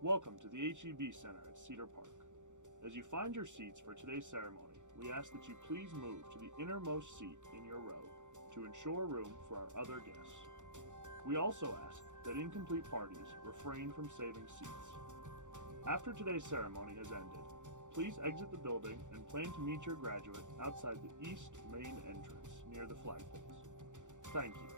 Welcome to the HEB Center at Cedar Park. As you find your seats for today's ceremony, we ask that you please move to the innermost seat in your row to ensure room for our other guests. We also ask that incomplete parties refrain from saving seats. After today's ceremony has ended, please exit the building and plan to meet your graduate outside the east main entrance near the flagpoles. Thank you.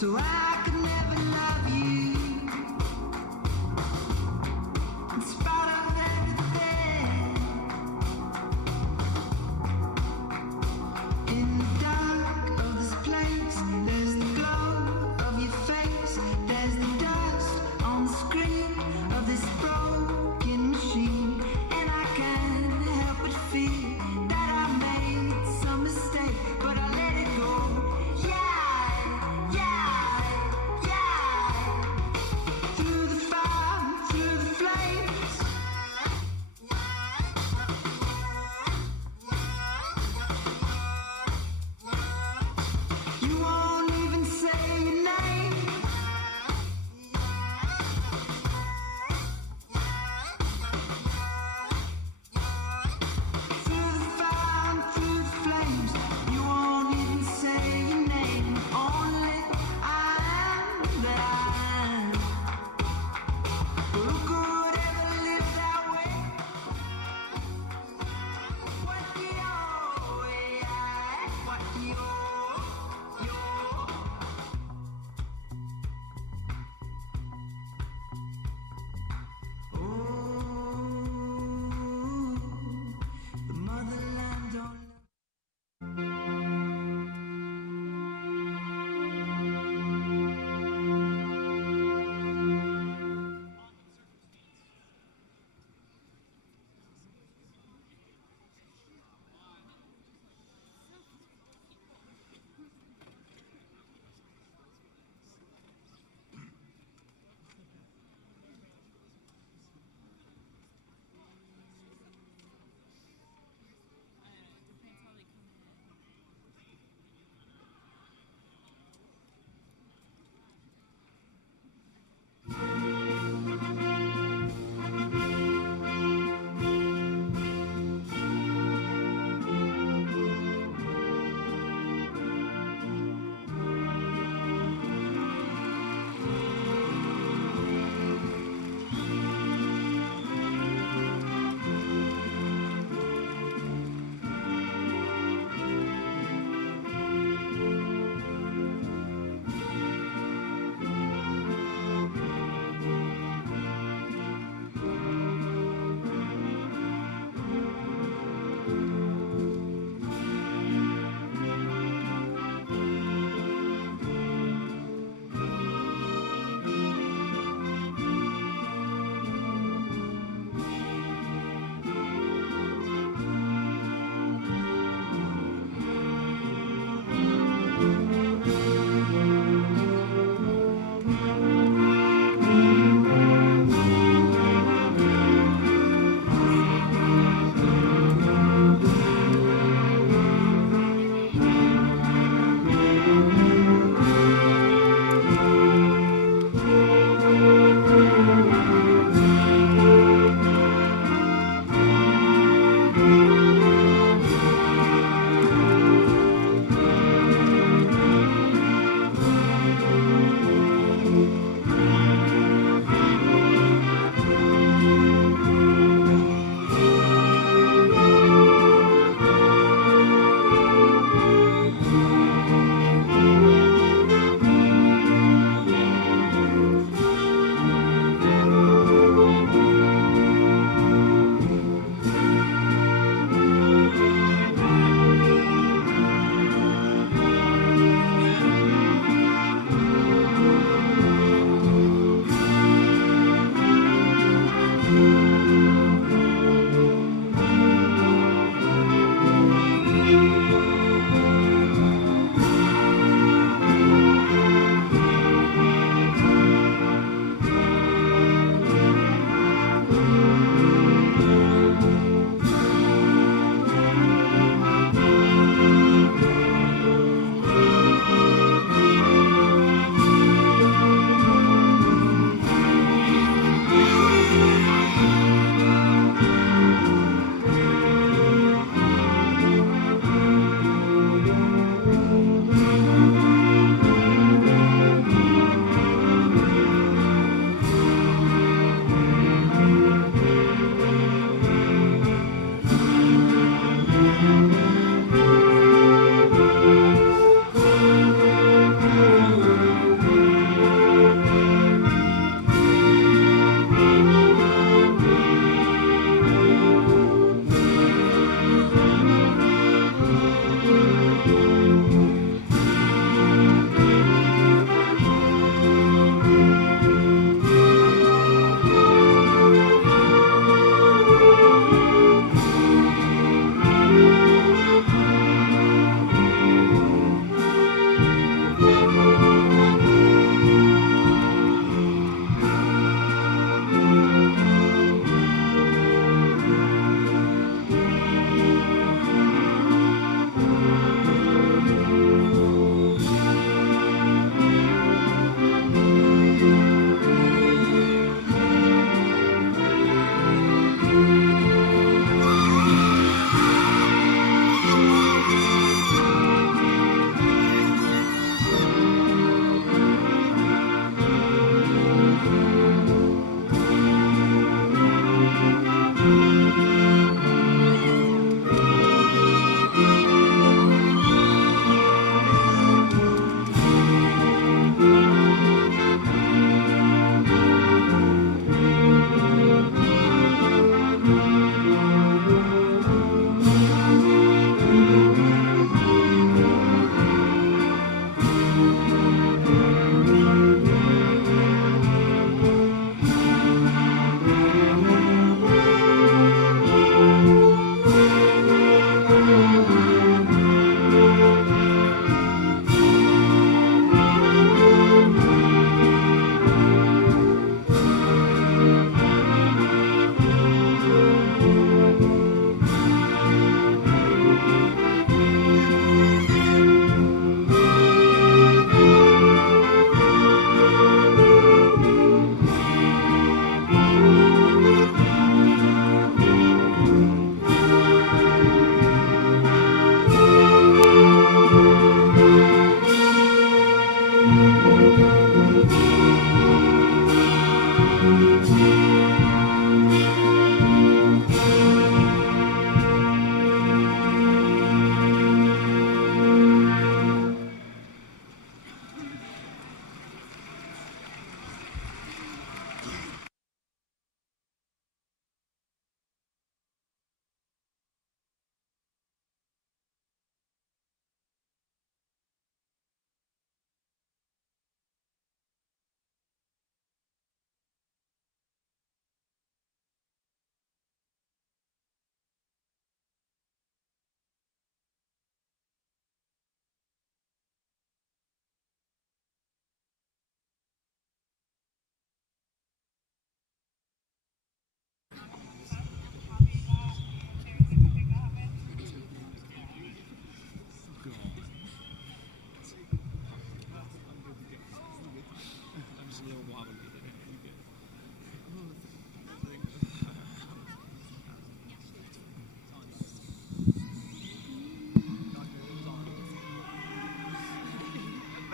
So I could never love you in spite of everything. In the dark of this place, there's the glow of your face. There's the dust on the screen of this broken machine. And I can't help but feel that I made some mistake, but I let it go. Yeah, yeah.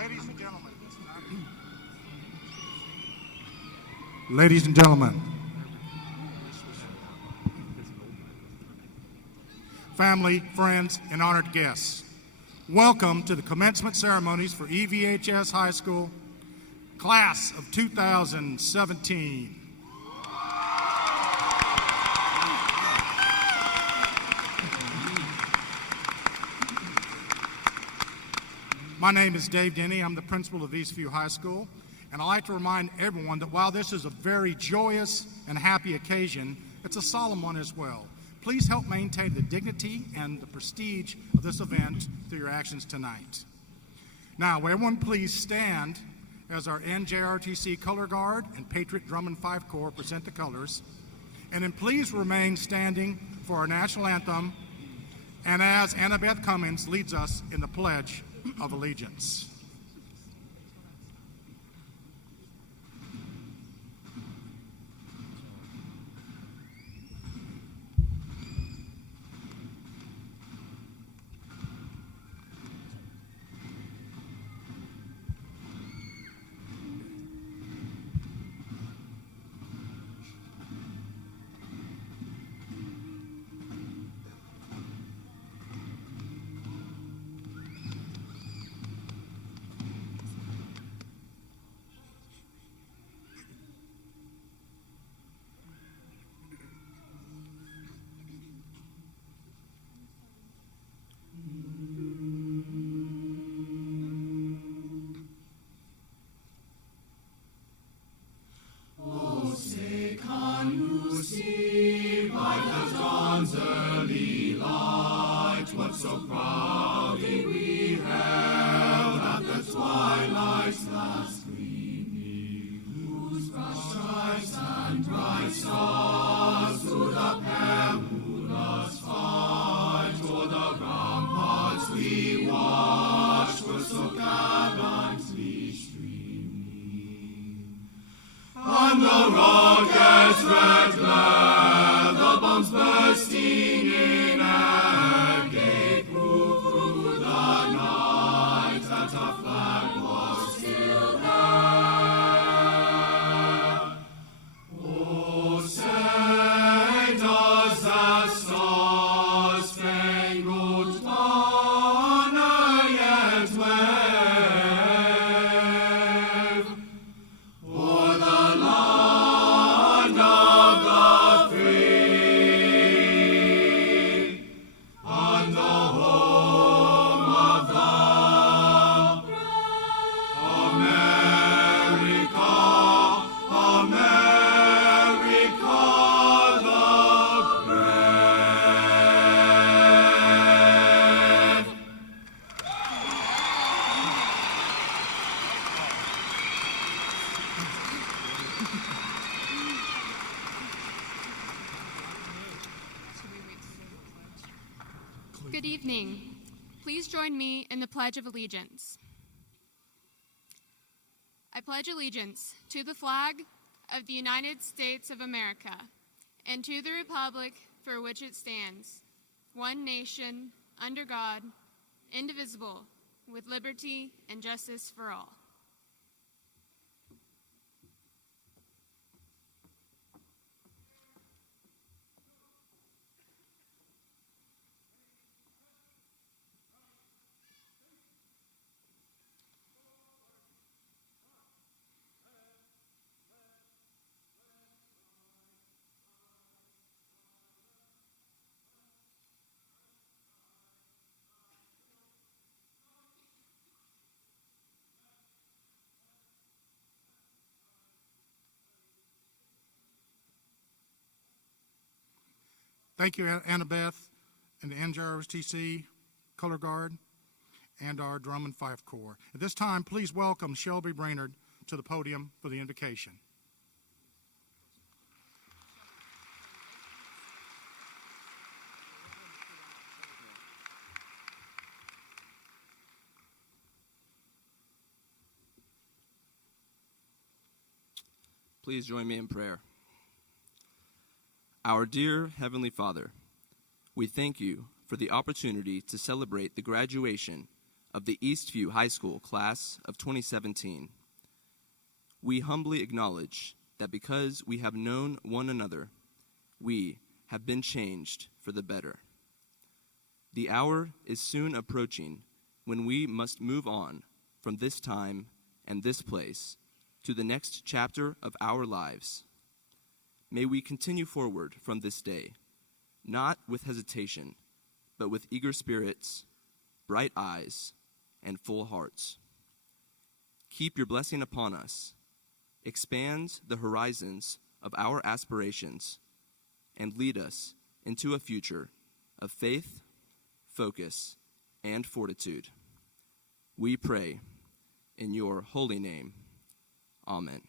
Ladies and gentlemen, family, friends, and honored guests, welcome to the commencement ceremonies for EVHS High School, class of 2017. My name is Dave Denny. I'm the principal of Eastview High School, and I'd like to remind everyone that while this is a very joyous and happy occasion, it's a solemn one as well. Please help maintain the dignity and the prestige of this event through your actions tonight. Now, will everyone please stand as our NJRTC Color Guard and Patriot Drum and Fife Corps present the colors, and then please remain standing for our national anthem, and as Annabeth Cummings leads us in the Pledge of Allegiance. Good evening. Please join me in the Pledge of Allegiance. I pledge allegiance to the flag of the United States of America and to the republic for which it stands, one nation, under God, indivisible, with liberty and justice for all. Thank you, Annabeth, and the NJROTC Color Guard, and our Drum and Fife Corps. At this time, please welcome Shelby Brainerd to the podium for the invocation. Please join me in prayer. Our dear Heavenly Father, we thank you for the opportunity to celebrate the graduation of the Eastview High School class of 2017. We humbly acknowledge that because we have known one another, we have been changed for the better. The hour is soon approaching when we must move on from this time and this place to the next chapter of our lives. May we continue forward from this day, not with hesitation, but with eager spirits, bright eyes, and full hearts. Keep your blessing upon us, expand the horizons of our aspirations, and lead us into a future of faith, focus, and fortitude. We pray in your holy name. Amen.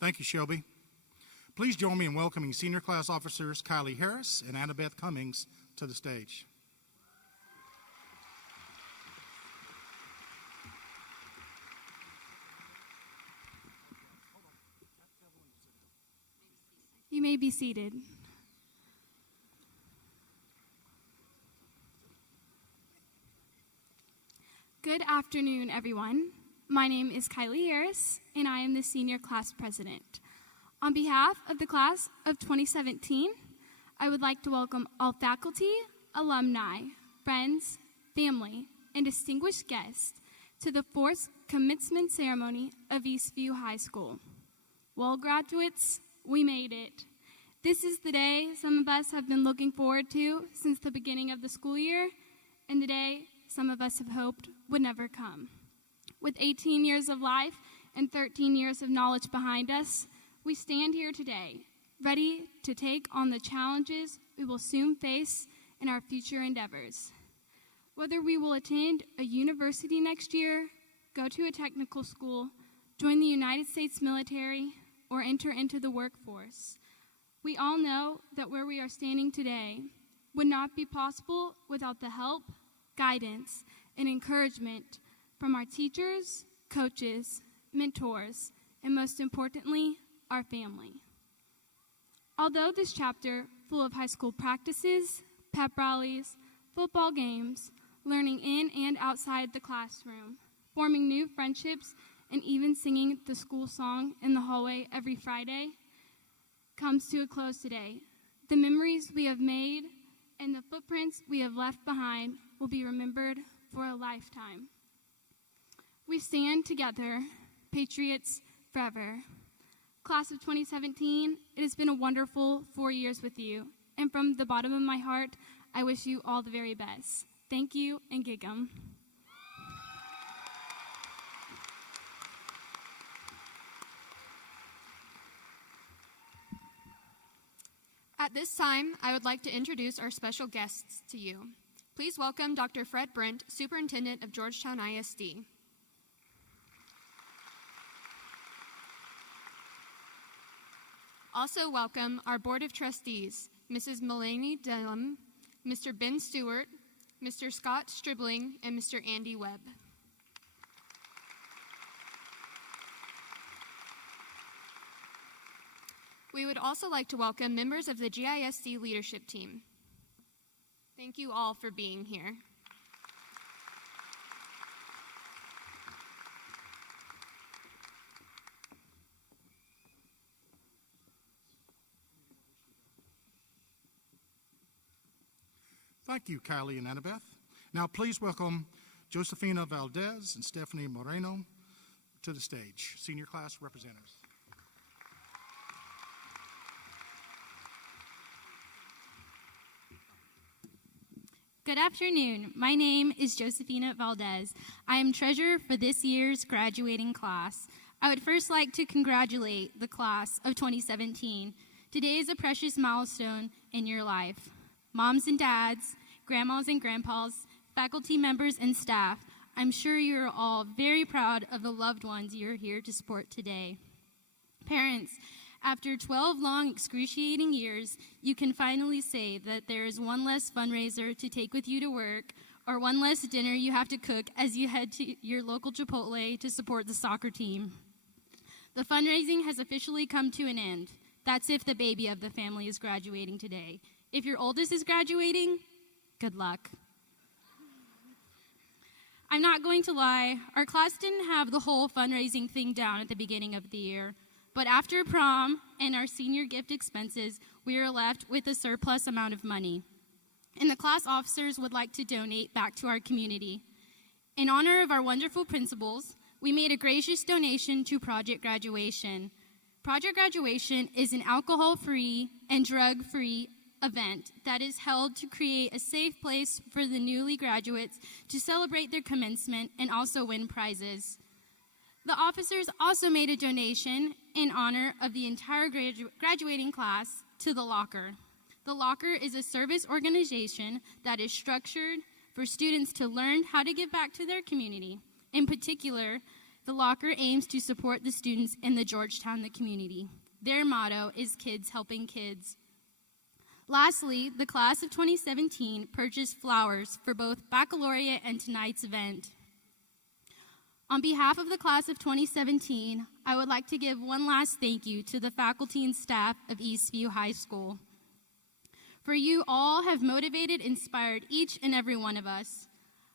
Thank you, Shelby. Please join me in welcoming senior class officers Kylie Harris and Annabeth Cummings to the stage. You may be seated. Good afternoon, everyone. My name is Kylie Harris, and I am the senior class president. On behalf of the class of 2017, I would like to welcome all faculty, alumni, friends, family, and distinguished guests to the fourth commencement ceremony of Eastview High School. Well, graduates, we made it. This is the day some of us have been looking forward to since the beginning of the school year, and the day some of us have hoped would never come. With 18 years of life and 13 years of knowledge behind us, we stand here today, ready to take on the challenges we will soon face in our future endeavors. Whether we will attend a university next year, go to a technical school, join the United States military, or enter into the workforce, we all know that where we are standing today would not be possible without the help, guidance, and encouragement from our teachers, coaches, mentors, and most importantly, our family. Although this chapter, full of high school practices, pep rallies, football games, learning in and outside the classroom, forming new friendships, and even singing the school song in the hallway every Friday, comes to a close today, the memories we have made and the footprints we have left behind will be remembered for a lifetime. We stand together, patriots forever. Class of 2017, it has been a wonderful 4 years with you, and from the bottom of my heart, I wish you all the very best. Thank you, and Gig'em. At this time, I would like to introduce our special guests to you. Please welcome Dr. Fred Brent, Superintendent of Georgetown ISD. Also welcome our Board of Trustees, Mrs. Melanie Dillum, Mr. Ben Stewart, Mr. Scott Stribling, and Mr. Andy Webb. We would also like to welcome members of the GISD leadership team. Thank you all for being here. Thank you, Kylie and Annabeth. Now please welcome Josefina Valdez and Stephanie Moreno to the stage, senior class representatives. Good afternoon. My name is Josefina Valdez. I am treasurer for this year's graduating class. I would first like to congratulate the class of 2017. Today is a precious milestone in your life. Moms and dads, grandmas and grandpas, faculty members and staff, I'm sure you're all very proud of the loved ones you're here to support today. Parents, after 12 long, excruciating years, you can finally say that there is one less fundraiser to take with you to work or one less dinner you have to cook as you head to your local Chipotle to support the soccer team. The fundraising has officially come to an end. That's if the baby of the family is graduating today. If your oldest is graduating, good luck. I'm not going to lie, our class didn't have the whole fundraising thing down at the beginning of the year. But after prom and our senior gift expenses, we are left with a surplus amount of money. And the class officers would like to donate back to our community. In honor of our wonderful principals, we made a gracious donation to Project Graduation. Project Graduation is an alcohol-free and drug-free event that is held to create a safe place for the newly graduates to celebrate their commencement and also win prizes. The officers also made a donation in honor of the entire graduating class to The Locker. The Locker is a service organization that is structured for students to learn how to give back to their community. In particular, The Locker aims to support the students in the Georgetown community. Their motto is Kids Helping Kids. Lastly, the class of 2017 purchased flowers for both baccalaureate and tonight's event. On behalf of the class of 2017, I would like to give one last thank you to the faculty and staff of Eastview High School. For you all have motivated, inspired each and every one of us.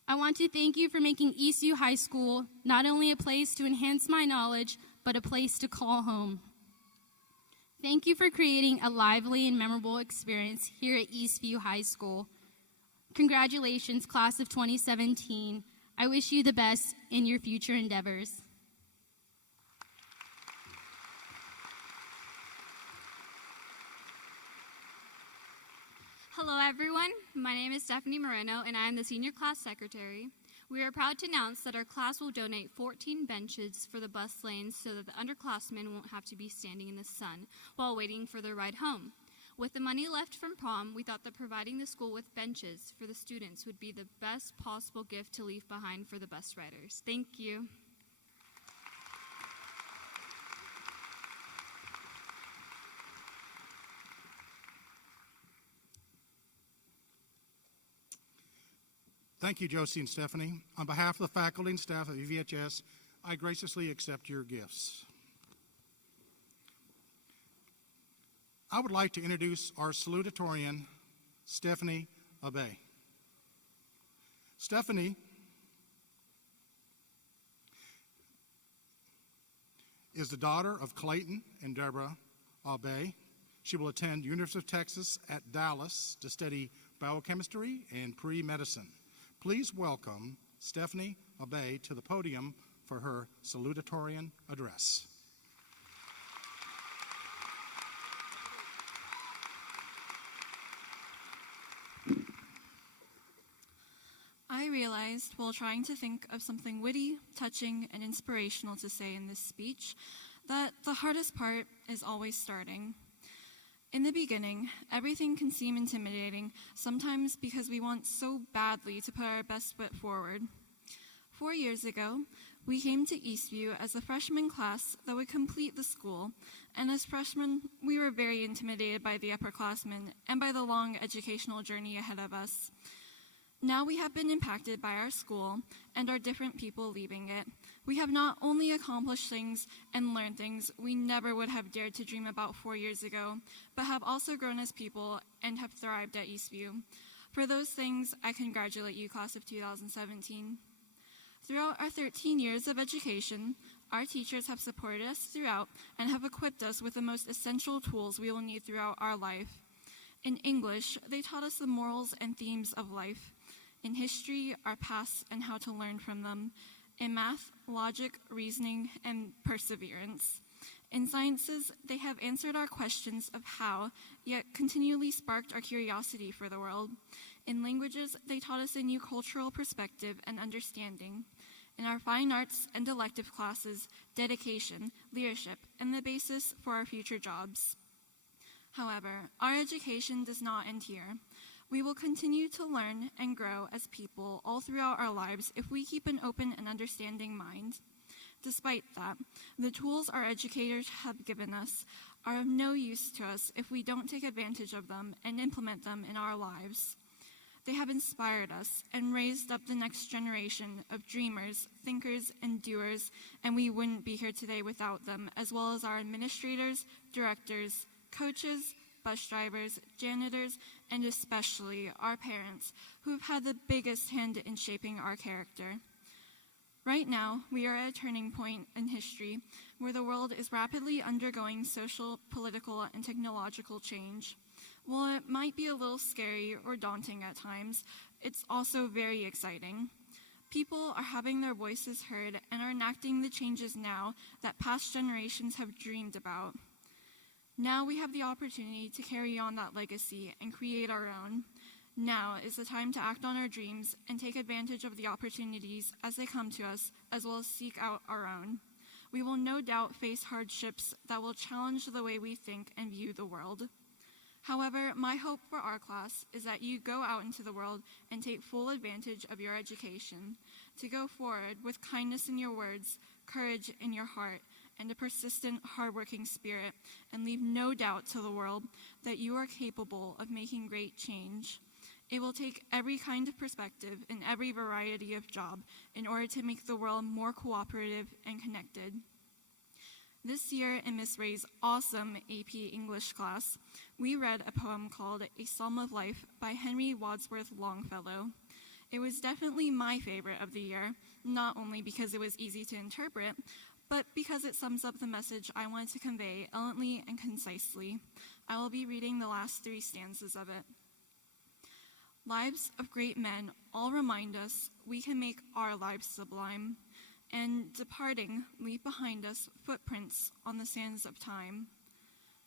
I want to thank you for making Eastview High School not only a place to enhance my knowledge, but a place to call home. Thank you for creating a lively and memorable experience here at Eastview High School. Congratulations, class of 2017. I wish you the best in your future endeavors. Hello everyone, my name is Stephanie Moreno and I am the senior class secretary. We are proud to announce that our class will donate 14 benches for the bus lanes so that the underclassmen won't have to be standing in the sun while waiting for their ride home. With the money left from prom, we thought that providing the school with benches for the students would be the best possible gift to leave behind for the bus riders. Thank you. Thank you, Josie and Stephanie. On behalf of the faculty and staff of EVHS, I graciously accept your gifts. I would like to introduce our salutatorian, Stephanie Abe. Stephanie is the daughter of Clayton and Deborah Abe. She will attend University of Texas at Dallas to study biochemistry and pre-medicine. Please welcome Stephanie Abe to the podium for her salutatorian address. I realized while trying to think of something witty, touching, and inspirational to say in this speech that the hardest part is always starting. In the beginning, everything can seem intimidating, sometimes because we want so badly to put our best foot forward. 4 years ago, we came to Eastview as a freshman class that would complete the school, and as freshmen, we were very intimidated by the upperclassmen and by the long educational journey ahead of us. Now we have been impacted by our school and our different people leaving it. We have not only accomplished things and learned things we never would have dared to dream about 4 years ago, but have also grown as people and have thrived at Eastview. For those things, I congratulate you, class of 2017. Throughout our 13 years of education, our teachers have supported us throughout and have equipped us with the most essential tools we will need throughout our life. In English, they taught us the morals and themes of life. In history, our past and how to learn from them. In math, logic, reasoning, and perseverance. In sciences, they have answered our questions of how, yet continually sparked our curiosity for the world. In languages, they taught us a new cultural perspective and understanding. In our fine arts and elective classes, dedication, leadership, and the basis for our future jobs. However, our education does not end here. We will continue to learn and grow as people all throughout our lives if we keep an open and understanding mind. Despite that, the tools our educators have given us are of no use to us if we don't take advantage of them and implement them in our lives. They have inspired us and raised up the next generation of dreamers, thinkers, and doers, and we wouldn't be here today without them, as well as our administrators, directors, coaches, bus drivers, janitors, and especially our parents, who have had the biggest hand in shaping our character. Right now, we are at a turning point in history where the world is rapidly undergoing social, political, and technological change. While it might be a little scary or daunting at times, it's also very exciting. People are having their voices heard and are enacting the changes now that past generations have dreamed about. Now we have the opportunity to carry on that legacy and create our own. Now is the time to act on our dreams and take advantage of the opportunities as they come to us, as well as seek out our own. We will no doubt face hardships that will challenge the way we think and view the world. However, my hope for our class is that you go out into the world and take full advantage of your education, to go forward with kindness in your words, courage in your heart, and a persistent, hardworking spirit, and leave no doubt to the world that you are capable of making great change. It will take every kind of perspective and every variety of job in order to make the world more cooperative and connected. This year in Miss Ray's awesome AP English class, we read a poem called A Psalm of Life by Henry Wadsworth Longfellow. It was definitely my favorite of the year, not only because it was easy to interpret, but because it sums up the message I wanted to convey elegantly and concisely. I will be reading the last 3 stanzas of it. Lives of great men all remind us we can make our lives sublime, and departing, leave behind us footprints on the sands of time.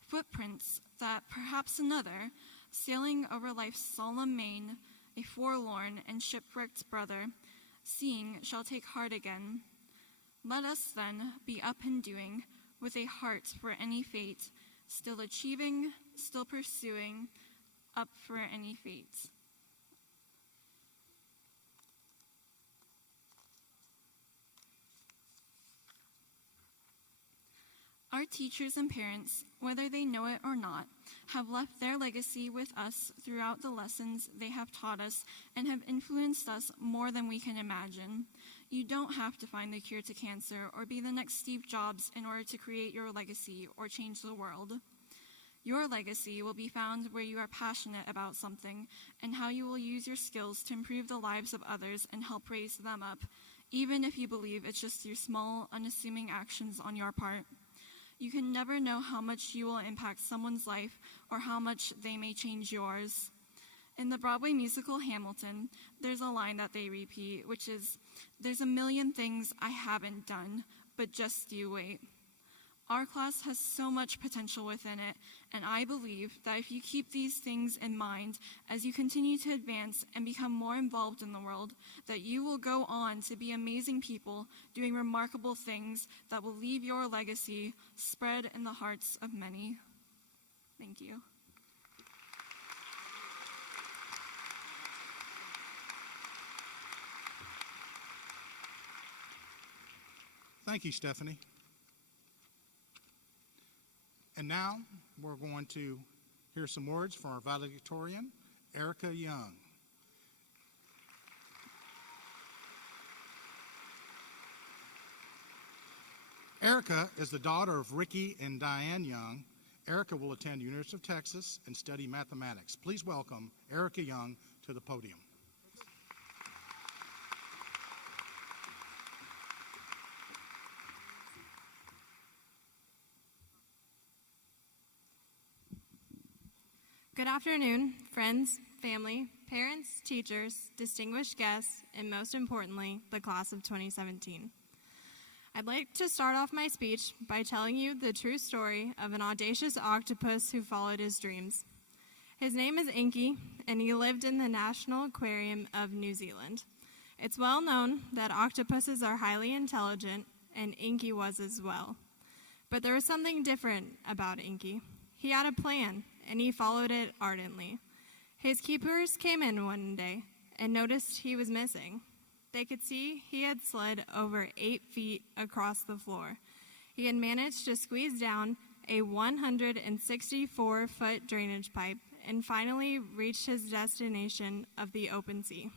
Footprints that perhaps another, sailing over life's solemn main, a forlorn and shipwrecked brother, seeing shall take heart again. Let us then be up and doing, with a heart for any fate, still achieving, still pursuing, up for any fate. Our teachers and parents, whether they know it or not, have left their legacy with us throughout the lessons they have taught us and have influenced us more than we can imagine. You don't have to find the cure to cancer or be the next Steve Jobs in order to create your legacy or change the world. Your legacy will be found where you are passionate about something and how you will use your skills to improve the lives of others and help raise them up, even if you believe it's just through small, unassuming actions on your part. You can never know how much you will impact someone's life or how much they may change yours. In the Broadway musical Hamilton, there's a line that they repeat, which is, "There's a million things I haven't done, but just you wait." Our class has so much potential within it, and I believe that if you keep these things in mind as you continue to advance and become more involved in the world, that you will go on to be amazing people doing remarkable things that will leave your legacy spread in the hearts of many. Thank you. Thank you, Stephanie. And now we're going to hear some words from our valedictorian, Erica Young. Erica is the daughter of Ricky and Diane Young. Erica will attend University of Texas and study mathematics. Please welcome Erica Young to the podium. Good afternoon, friends, family, parents, teachers, distinguished guests, and most importantly, the class of 2017. I'd like to start off my speech by telling you the true story of an audacious octopus who followed his dreams. His name is Inky, and he lived in the National Aquarium of New Zealand. It's well known that octopuses are highly intelligent, and Inky was as well. But there was something different about Inky. He had a plan, and he followed it ardently. His keepers came in one day and noticed he was missing. They could see he had slid over 8 feet across the floor. He had managed to squeeze down a 164-foot drainage pipe and finally reached his destination of the open sea.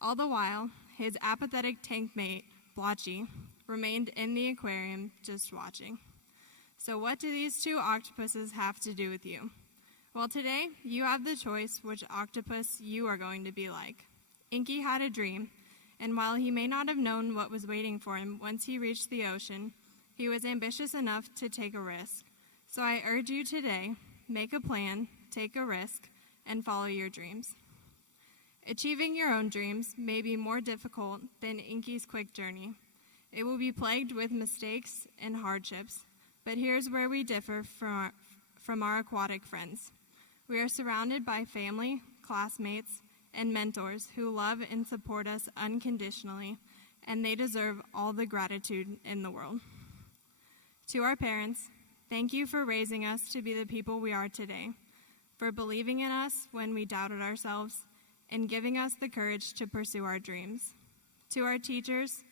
All the while, his apathetic tank mate, Blotchy, remained in the aquarium just watching. So what do these two octopuses have to do with you? Well, today you have the choice which octopus you are going to be like. Inky had a dream, and while he may not have known what was waiting for him once he reached the ocean, he was ambitious enough to take a risk. So I urge you today, make a plan, take a risk, and follow your dreams. Achieving your own dreams may be more difficult than Inky's quick journey. It will be plagued with mistakes and hardships, but here's where we differ from our aquatic friends. We are surrounded by family, classmates, and mentors who love and support us unconditionally, and they deserve all the gratitude in the world. To our parents, thank you for raising us to be the people we are today, for believing in us when we doubted ourselves, and giving us the courage to pursue our dreams. To our teachers,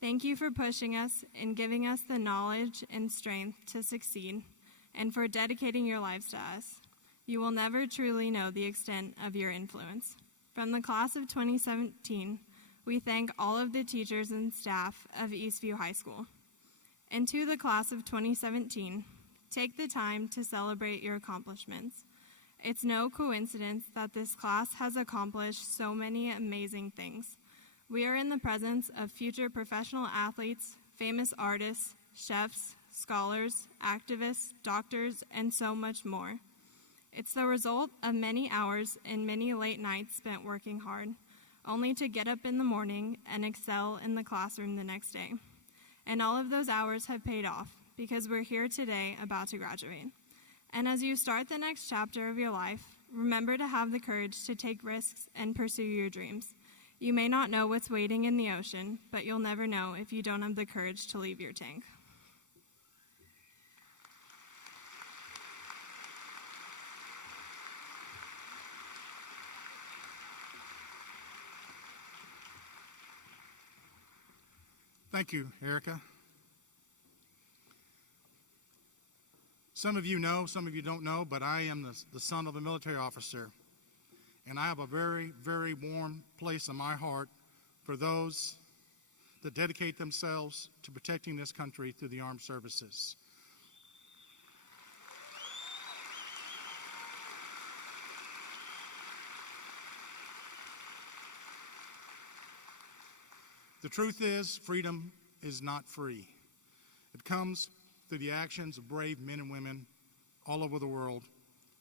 thank you for pushing us and giving us the knowledge and strength to succeed, and for dedicating your lives to us. You will never truly know the extent of your influence. From the class of 2017, we thank all of the teachers and staff of Eastview High School. And to the class of 2017, take the time to celebrate your accomplishments. It's no coincidence that this class has accomplished so many amazing things. We are in the presence of future professional athletes, famous artists, chefs, scholars, activists, doctors, and so much more. It's the result of many hours and many late nights spent working hard, only to get up in the morning and excel in the classroom the next day. And all of those hours have paid off because we're here today about to graduate. And as you start the next chapter of your life, remember to have the courage to take risks and pursue your dreams. You may not know what's waiting in the ocean, but you'll never know if you don't have the courage to leave your tank. Thank you, Erica. Some of you know, some of you don't know, but I am the son of a military officer. And I have a very, very warm place in my heart for those that dedicate themselves to protecting this country through the armed services. The truth is, freedom is not free. It comes through the actions of brave men and women all over the world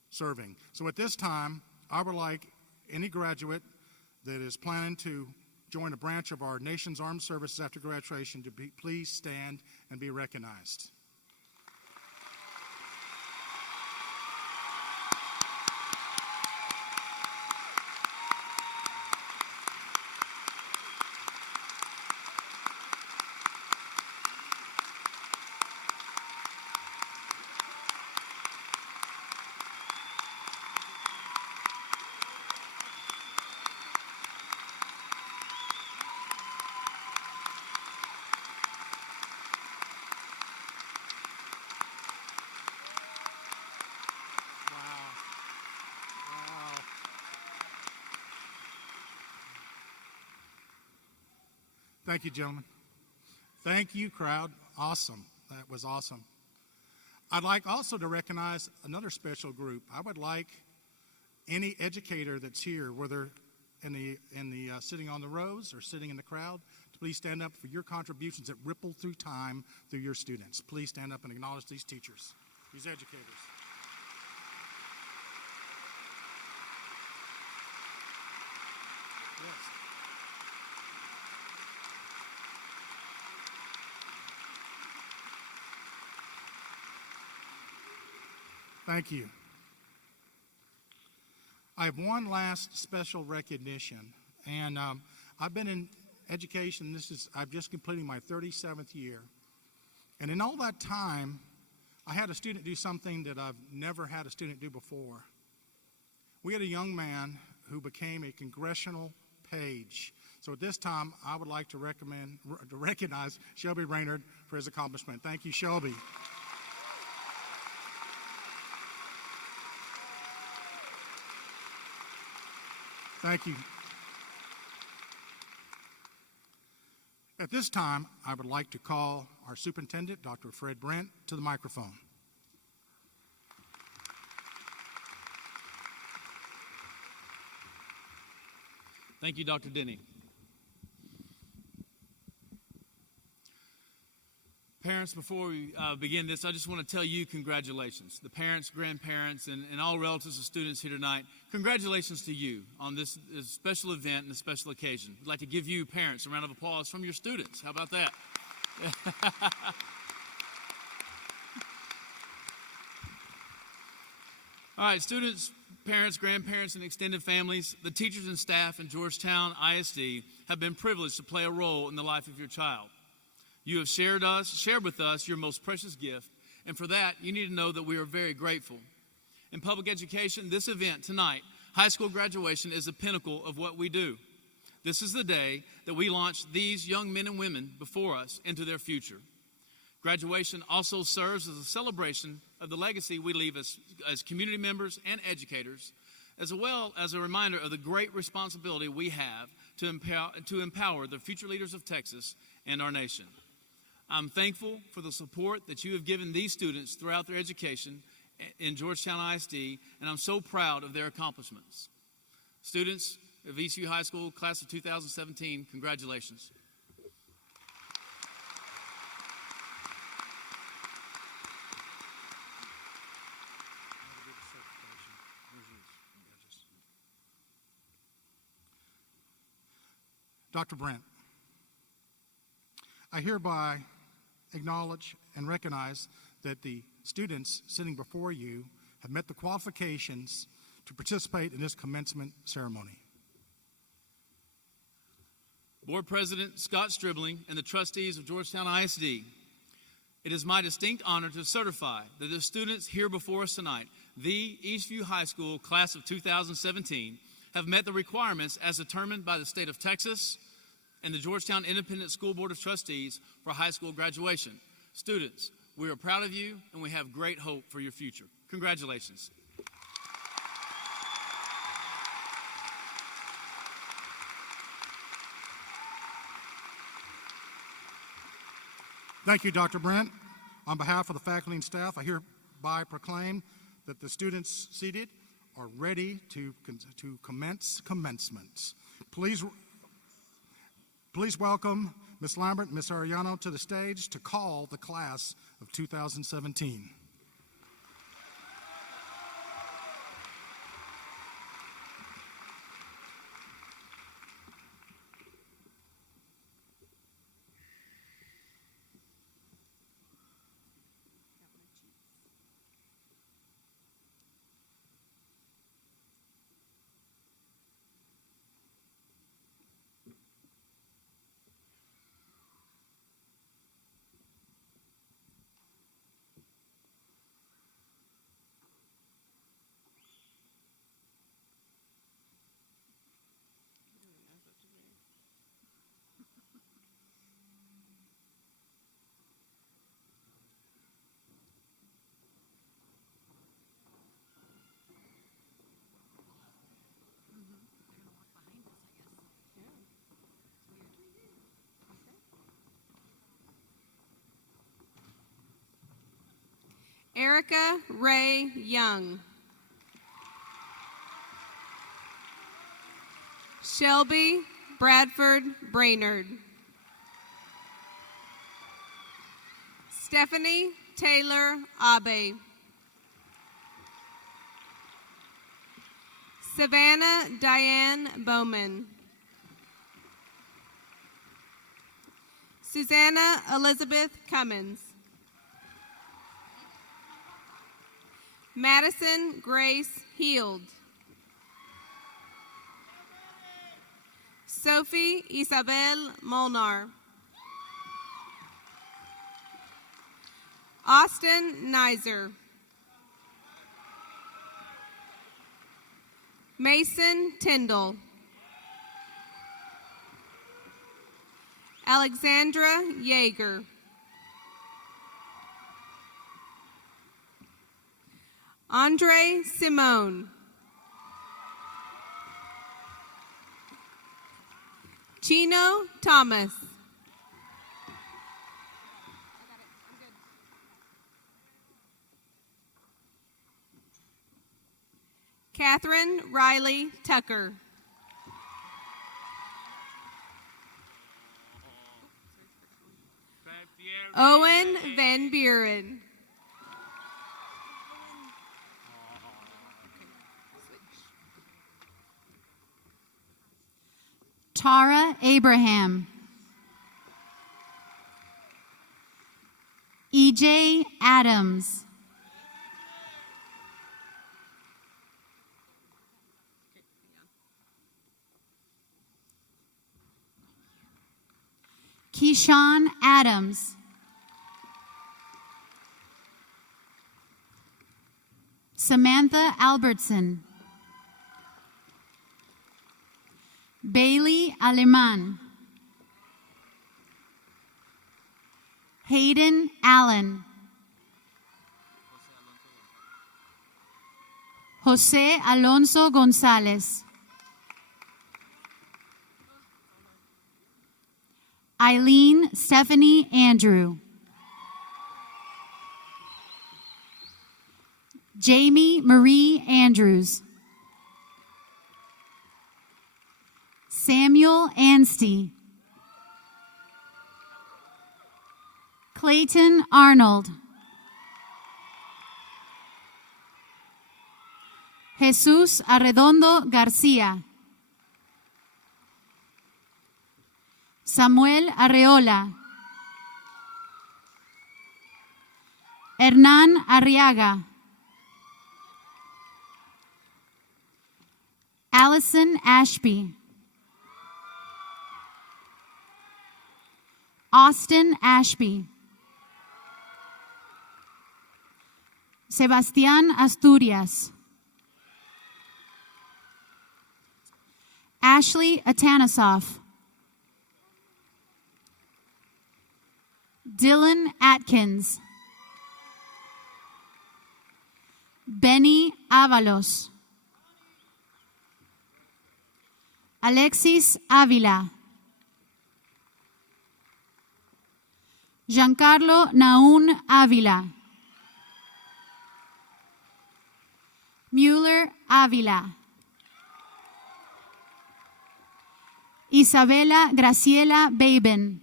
serving. So at this time, I would like any graduate that is planning to join a branch of our nation's armed services after graduation to please stand and be recognized. Thank you, gentlemen. Thank you, crowd. Awesome. That was awesome. I'd like also to recognize another special group. I would like any educator that's here, whether in the sitting on the rows or sitting in the crowd, to please stand up for your contributions that ripple through time through your students. Please stand up and acknowledge these teachers, these educators. Yes. Thank you. I have one last special recognition, and I've been in education. I'm just completing my 37th year, and in all that time, I had a student do something that I've never had a student do before. We had a young man who became a congressional page. So at this time, I would like to recognize Shelby Raynard for his accomplishment. Thank you, Shelby. Thank you. At this time, I would like to call our superintendent, Dr. Fred Brent, to the microphone. Thank you, Dr. Denny. Parents, before we begin this, I just want to tell you congratulations. The parents, grandparents, and all relatives of students here tonight, congratulations to you on this special event and this special occasion. We'd like to give you, parents, a round of applause from your students. How about that? All right, students, parents, grandparents, and extended families, the teachers and staff in Georgetown ISD have been privileged to play a role in the life of your child. You have shared with us your most precious gift, and for that, you need to know that we are very grateful. In public education, this event tonight, high school graduation, is the pinnacle of what we do. This is the day that we launch these young men and women before us into their future. Graduation also serves as a celebration of the legacy we leave as community members and educators, as well as a reminder of the great responsibility we have to empower the future leaders of Texas and our nation. I'm thankful for the support that you have given these students throughout their education in Georgetown ISD, and I'm so proud of their accomplishments. Students of Eastview High School, class of 2017, congratulations. Dr. Brent, I hereby acknowledge and recognize that the students sitting before you have met the qualifications to participate in this commencement ceremony. Board President Scott Stribling and the trustees of Georgetown ISD, it is my distinct honor to certify that the students here before us tonight, the Eastview High School class of 2017, have met the requirements as determined by the state of Texas and the Georgetown Independent School Board of Trustees for high school graduation. Students, we are proud of you and we have great hope for your future. Congratulations. Thank you, Dr. Brent. On behalf of the faculty and staff, I hereby proclaim that the students seated are ready to commence commencements. Please welcome Ms. Lambert and Ms. Arellano to the stage to call the class of 2017. Erica Ray Young. Shelby Bradford Brainerd. Stephanie Taylor Abe. Savannah Diane Bowman. Susanna Elizabeth Cummins. Madison Grace Heald. Sophie Isabel Molnar. Austin Nizer. Mason Tyndall. Alexandra Yeager. Andre Simone. Chino Thomas. Catherine Riley Tucker. Owen Van Buren. Tara Abraham. EJ Adams. Keyshawn Adams. Samantha Albertson. Bailey Aleman. Hayden Allen. Jose Alonso Gonzalez. Eileen Stephanie Andrew. Jamie Marie Andrews. Samuel Anstey. Clayton Arnold. Jesus Arredondo Garcia. Samuel Arreola. Hernán Arriaga. Allison Ashby. Austin Ashby. Sebastián Asturias. Ashley Atanasoff. Dylan Atkins. Benny Avalos. Alexis Ávila. Giancarlo Naún Ávila. Mueller Ávila. Isabela Graciela Baben.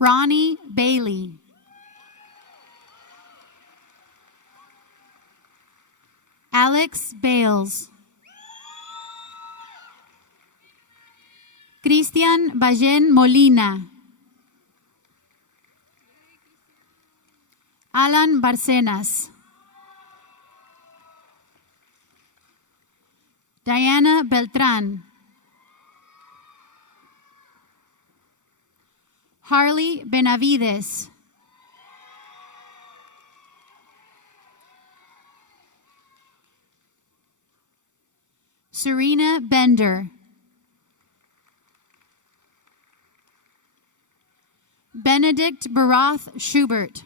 Ronnie Bailey. Alex Bales. Cristian Ballen Molina. Alan Barcenas. Diana Beltran. Harley Benavides. Serena Bender. Benedict Barath Schubert.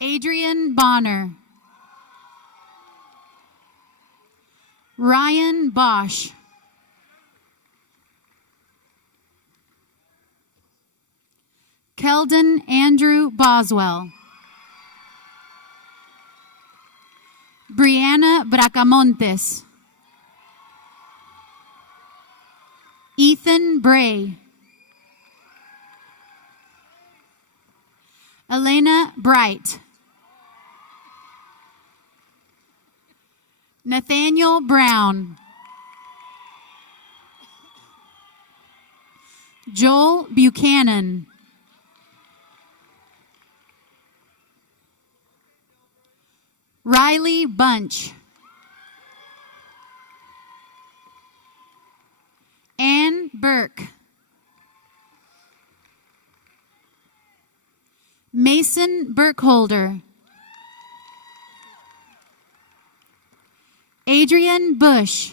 Adrian Bonner. Ryan Bosch. Keldon Andrew Boswell. Brianna Bracamontes. Ethan Bray. Elena Bright. Nathaniel Brown. Joel Buchanan. Riley Bunch. Ann Burke. Mason Burkholder. Adrian Bush.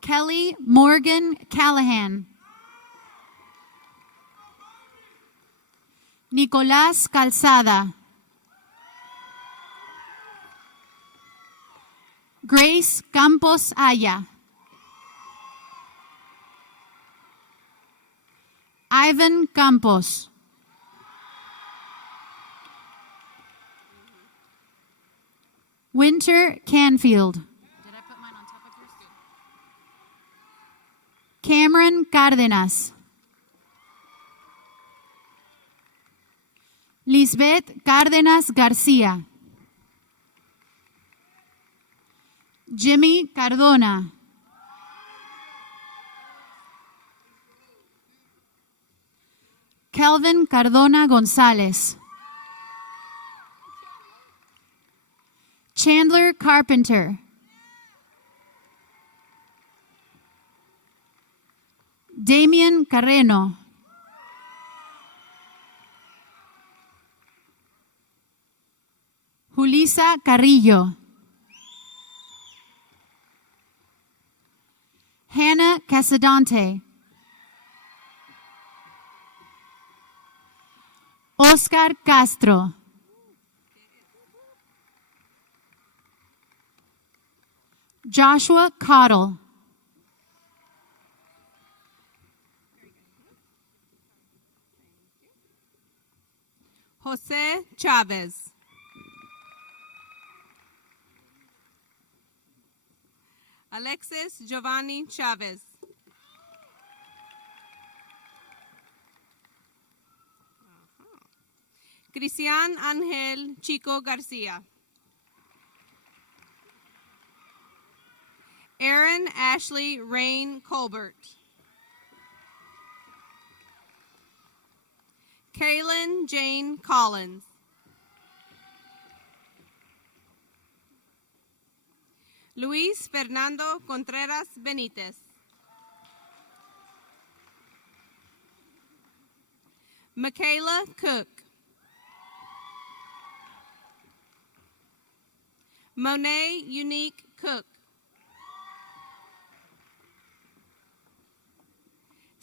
Kelly Morgan Callahan. Nicolás Calzada. Grace Campos Aya. Ivan Campos. Winter Canfield. Did I put mine on top of yours too? Cameron Cárdenas. Lisbeth Cárdenas García. Jimmy Cardona. Kelvin Cardona González. Chandler Carpenter. Damian Carreno. Julissa Carrillo. Hannah Casadante. Oscar Castro. Joshua Cottle. Jose Chavez. Alexis Giovanni Chavez. Cristian Angel Chico Garcia. Aaron Ashley Rain Colbert. Kaylin Jane Collins. Luis Fernando Contreras Benitez. Michaela Cook. Monet Unique Cook.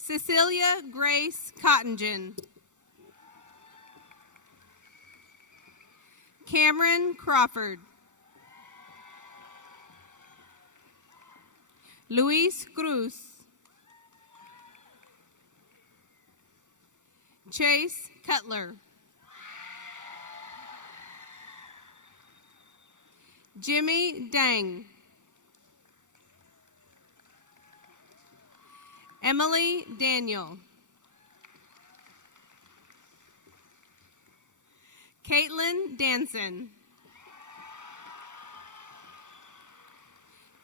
Cecilia Grace Cottingen. Cameron Crawford. Luis Cruz. Chase Cutler. Jimmy Dang. Emily Daniel. Caitlin Danson.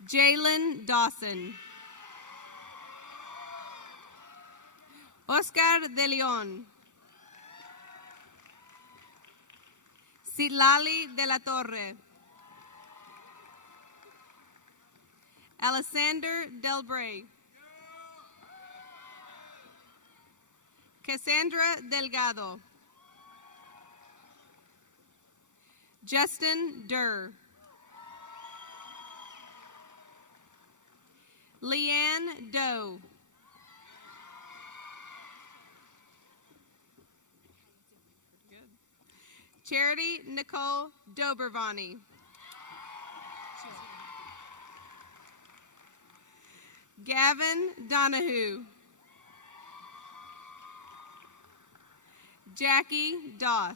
Jalen Dawson. Oscar De Leon. Citlali de la Torre. Alexander Delbray. Cassandra Delgado. Justin Durr. Leanne Doe. Charity Nicole Dobervani. Gavin Donahue. Jackie Doss.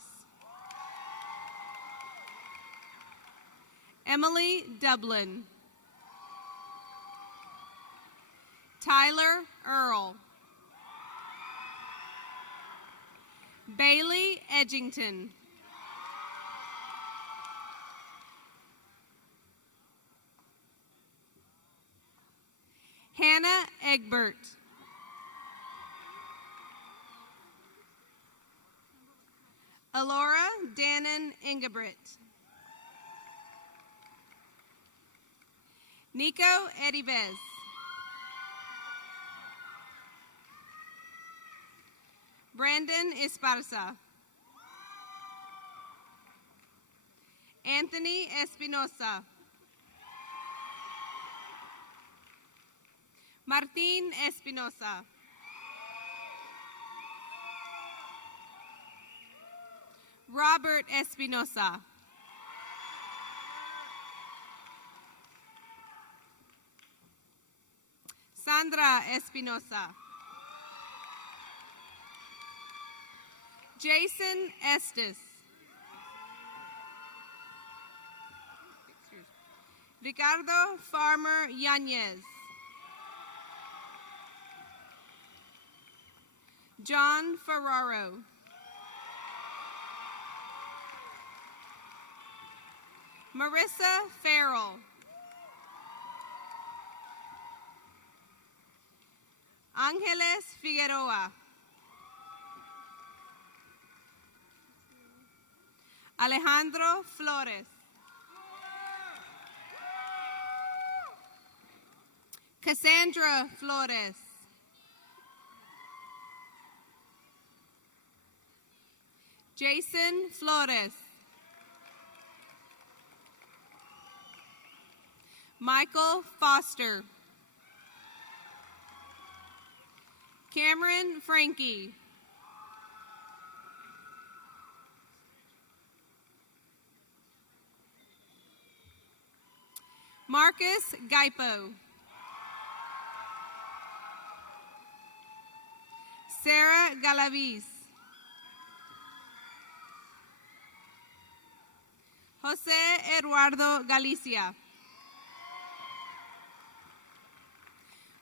Emily Dublin. Tyler Earl. Bailey Edgington. Hannah Egbert. Alora Dannon Ingebrigt. Nico Edivez. Brandon Esparza. Anthony Espinosa. Martín Espinosa. Robert Espinosa. Sandra Espinosa. Jason Estes. Ricardo Farmer Yanez. John Ferraro. Marissa Farrell. Ángeles Figueroa. Alejandro Flores. Cassandra Flores. Jason Flores. Michael Foster. Cameron Frankie. Marcus Gaipo. Sarah Galaviz. Jose Eduardo Galicia.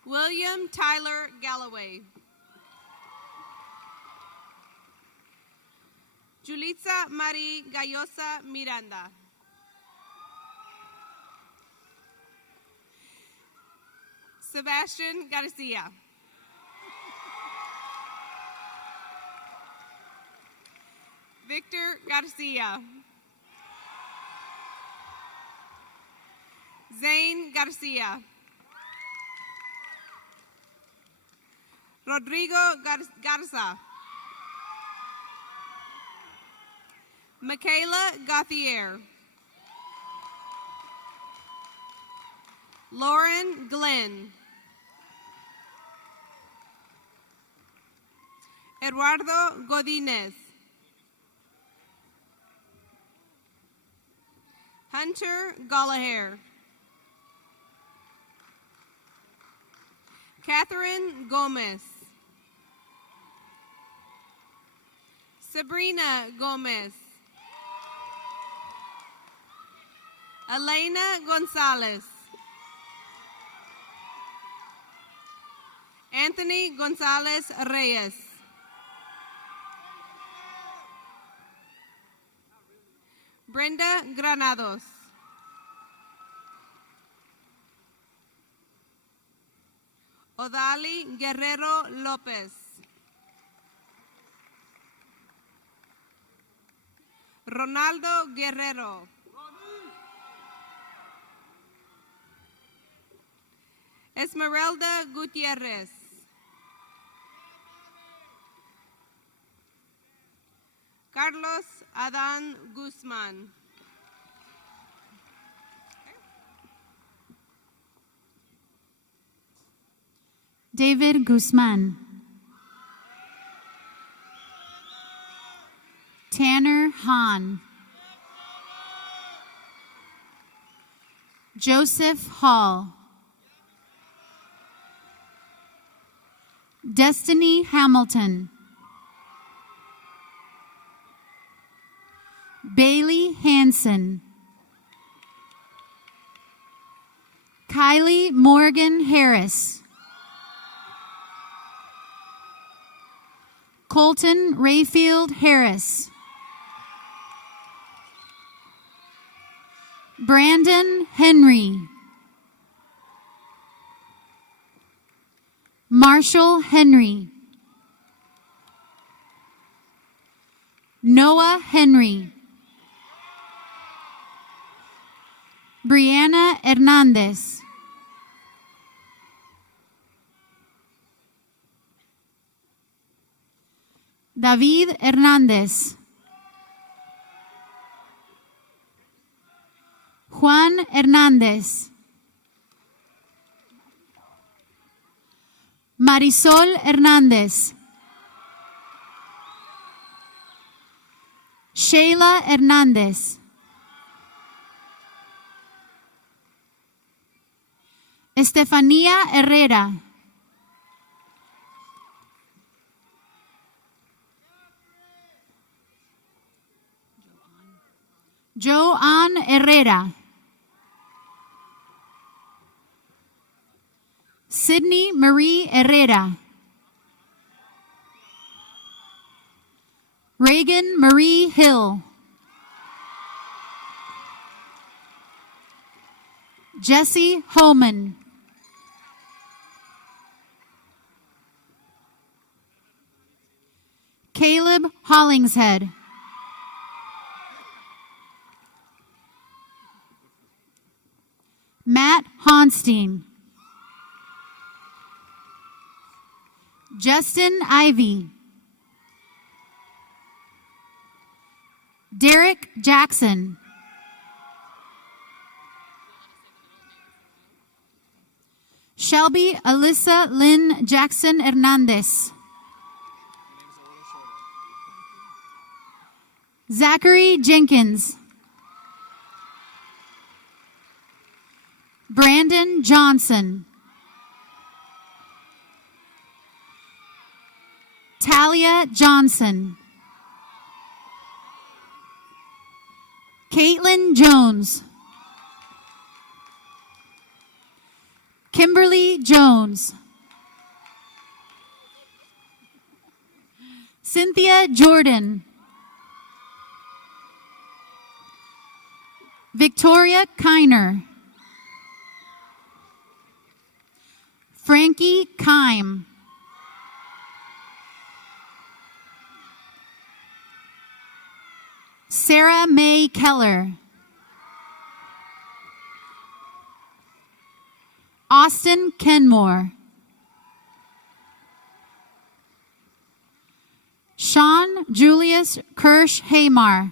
William Tyler Galloway. Julitza Marie Gallosa Miranda. Sebastian Garcia. Victor Garcia. Zane Garcia. Rodrigo Garza. Michaela Gauthier. Lauren Glenn. Eduardo Godinez. Hunter Gallagher. Catherine Gomez. Sabrina Gomez. Elena Gonzalez. Anthony Gonzalez Reyes. Brenda Granados. Odali Guerrero Lopez. Ronaldo Guerrero. Esmeralda Gutierrez. Carlos Adán Guzmán. David Guzman. Tanner Hahn. Joseph Hall. Destiny Hamilton. Bailey Hansen. Kylie Morgan Harris. Colton Rayfield Harris. Brandon Henry. Marshall Henry. Noah Henry. Brianna Hernandez. David Hernandez. Juan Hernández. Marisol Hernández. Sheila Hernández. Estefanía Herrera. Joan Herrera. Marie Herrera. Reagan Marie Hill. Jesse Holman. Caleb Hollingshead. Matt Honstein. Justin Ivy. Derek Jackson. Shelby Alyssa Lynn Jackson Hernandez. Zachary Jenkins. Brandon Johnson. Talia Johnson. Caitlin Jones. Kimberly Jones. Cynthia Jordan. Victoria Kiner. Frankie Kime. Sarah Mae Keller. Austin Kenmore. Sean Julius Kirsch Haymar.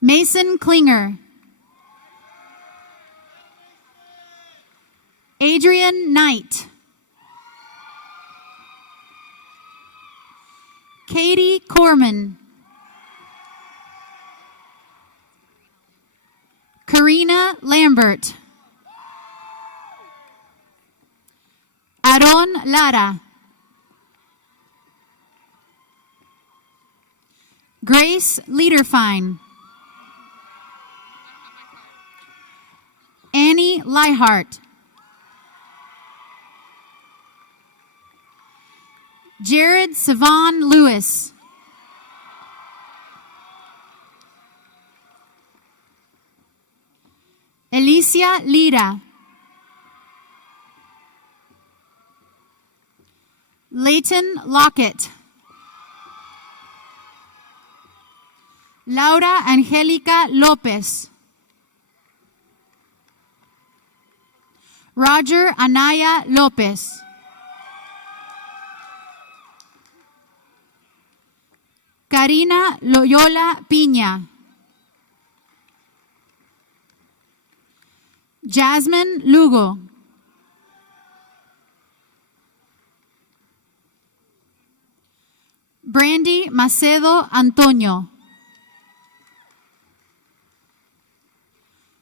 Mason Klinger. Adrian Knight. Katie Corman. Karina Lambert. Aaron Lara. Grace Liederfine. Annie Leihart. Jared Savon Lewis. Alicia Lira. Leighton Lockett. Laura Angelica Lopez. Roger Anaya Lopez. Karina Loyola Piña. Jasmine Lugo. Brandy Macedo Antonio.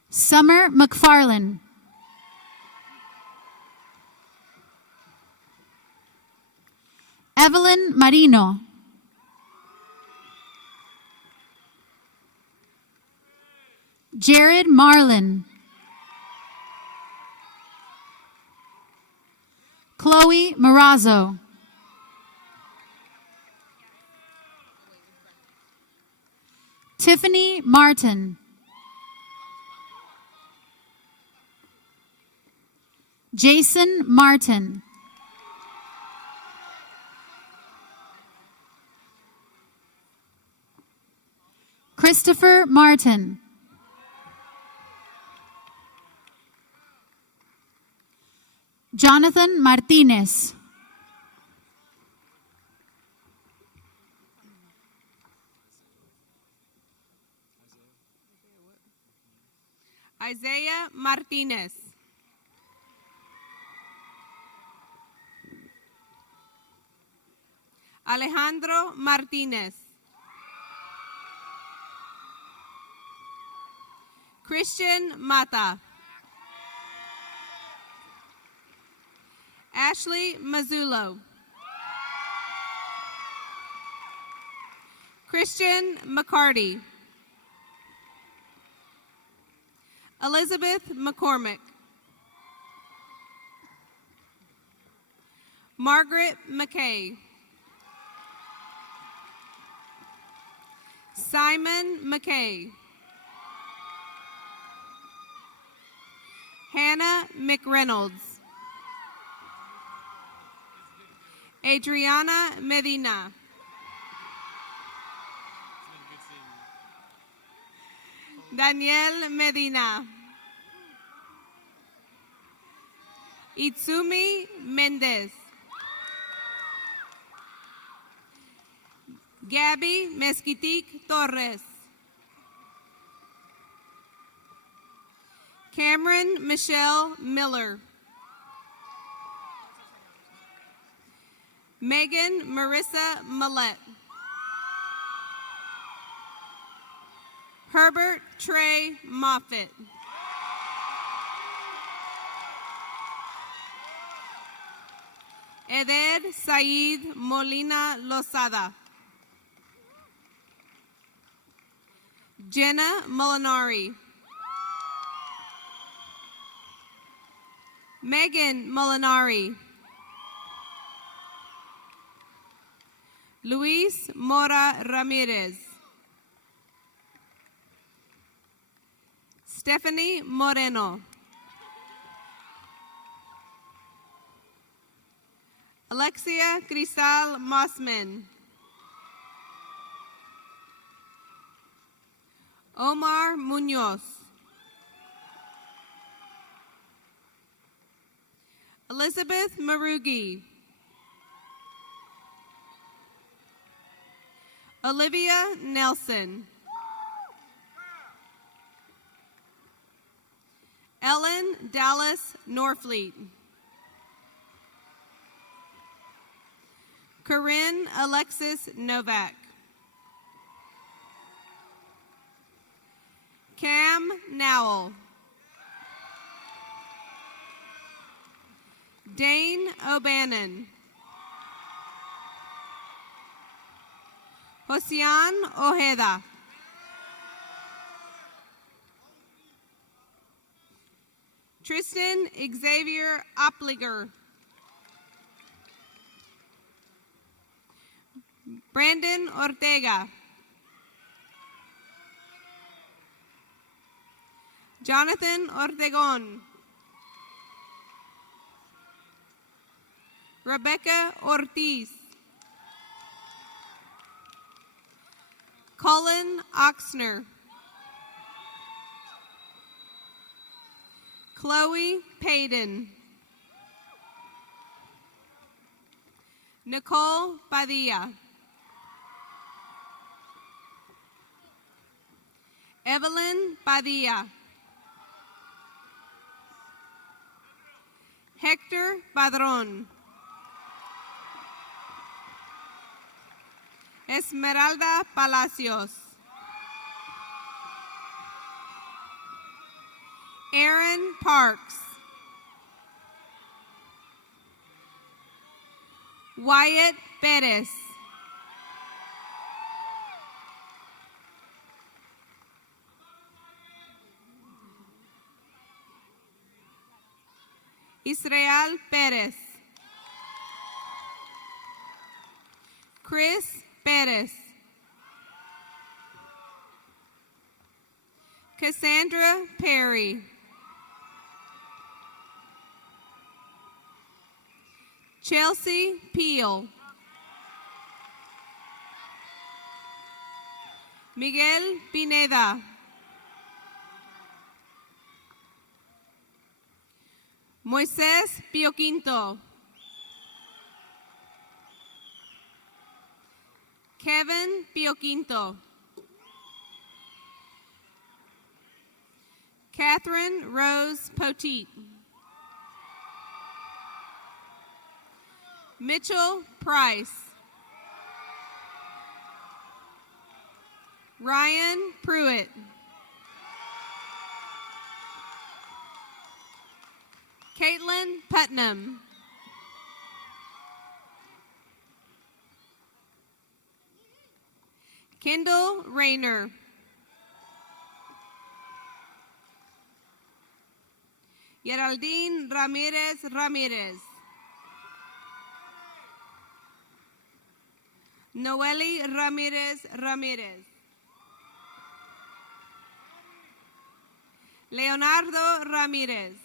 Summer McFarlane. Evelyn Marino. Jared Marlin. Chloe Marazzo. Tiffany Martin. Jason Martin. Christopher Martin. Jonathan Martinez. Isaiah Martinez. Alejandro Martinez. Christian Mata. Ashley Mazzullo. Christian McCarty. Elizabeth McCormick. Margaret McKay. Simon McKay. Hannah McReynolds. Adriana Medina. Danielle Medina. Itsumi Mendez. Gabby Mesquitic Torres. Cameron Michelle Miller. Megan Marissa Millette. Herbert Trey Moffitt. Eder Said Molina Lozada. Jenna Molinari. Megan Molinari. Luis Mora Ramirez. Stephanie Moreno. Alexia Cristal Mossman. Omar Munoz. Elizabeth Marugi. Olivia Nelson. Ellen Dallas Norfleet. Corinne Alexis Novak. Cam Nowell. Dane O'Bannon. Josian Ojeda. Tristan Xavier Opliger. Brandon Ortega. Jonathan Ortegon. Rebecca Ortiz. Colin Oxner. Chloe Payton. Nicole Padilla. Evelyn Padilla. Hector Padron. Esmeralda Palacios. Aaron Parks. Wyatt Perez. Israel Perez. Chris Perez. Cassandra Perry. Chelsea Peel. Miguel Pineda. Moisés Pioquinto. Kevin Pioquinto. Catherine Rose Poteet. Mitchell Price. Ryan Pruitt. Caitlin Putnam. Kendall Rayner. Geraldine Ramirez Ramirez. Noeli Ramirez Ramirez. Leonardo Ramirez.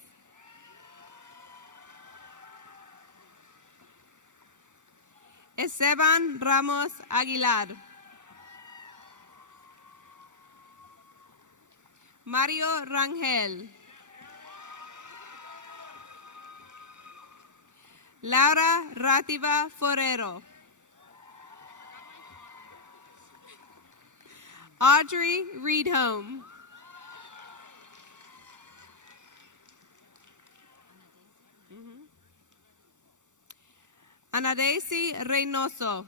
Esteban Ramos Aguilar. Mario Rangel. Laura Rativa Forero. Audrey Reedholm. Anadesi Reynoso.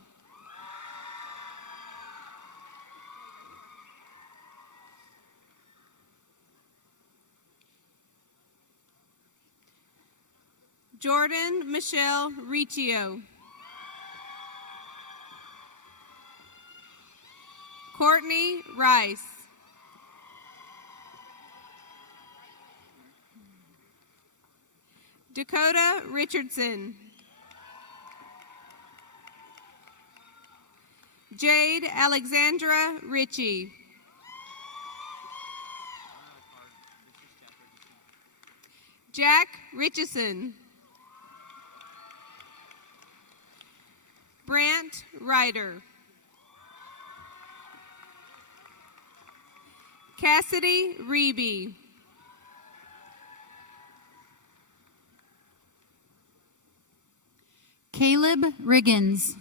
Jordan Michelle Riccio. Courtney Rice. Dakota Richardson. Jade Alexandra Ritchie. Jack Richardson. Brant Ryder. Cassidy Reeby. Caleb Riggins.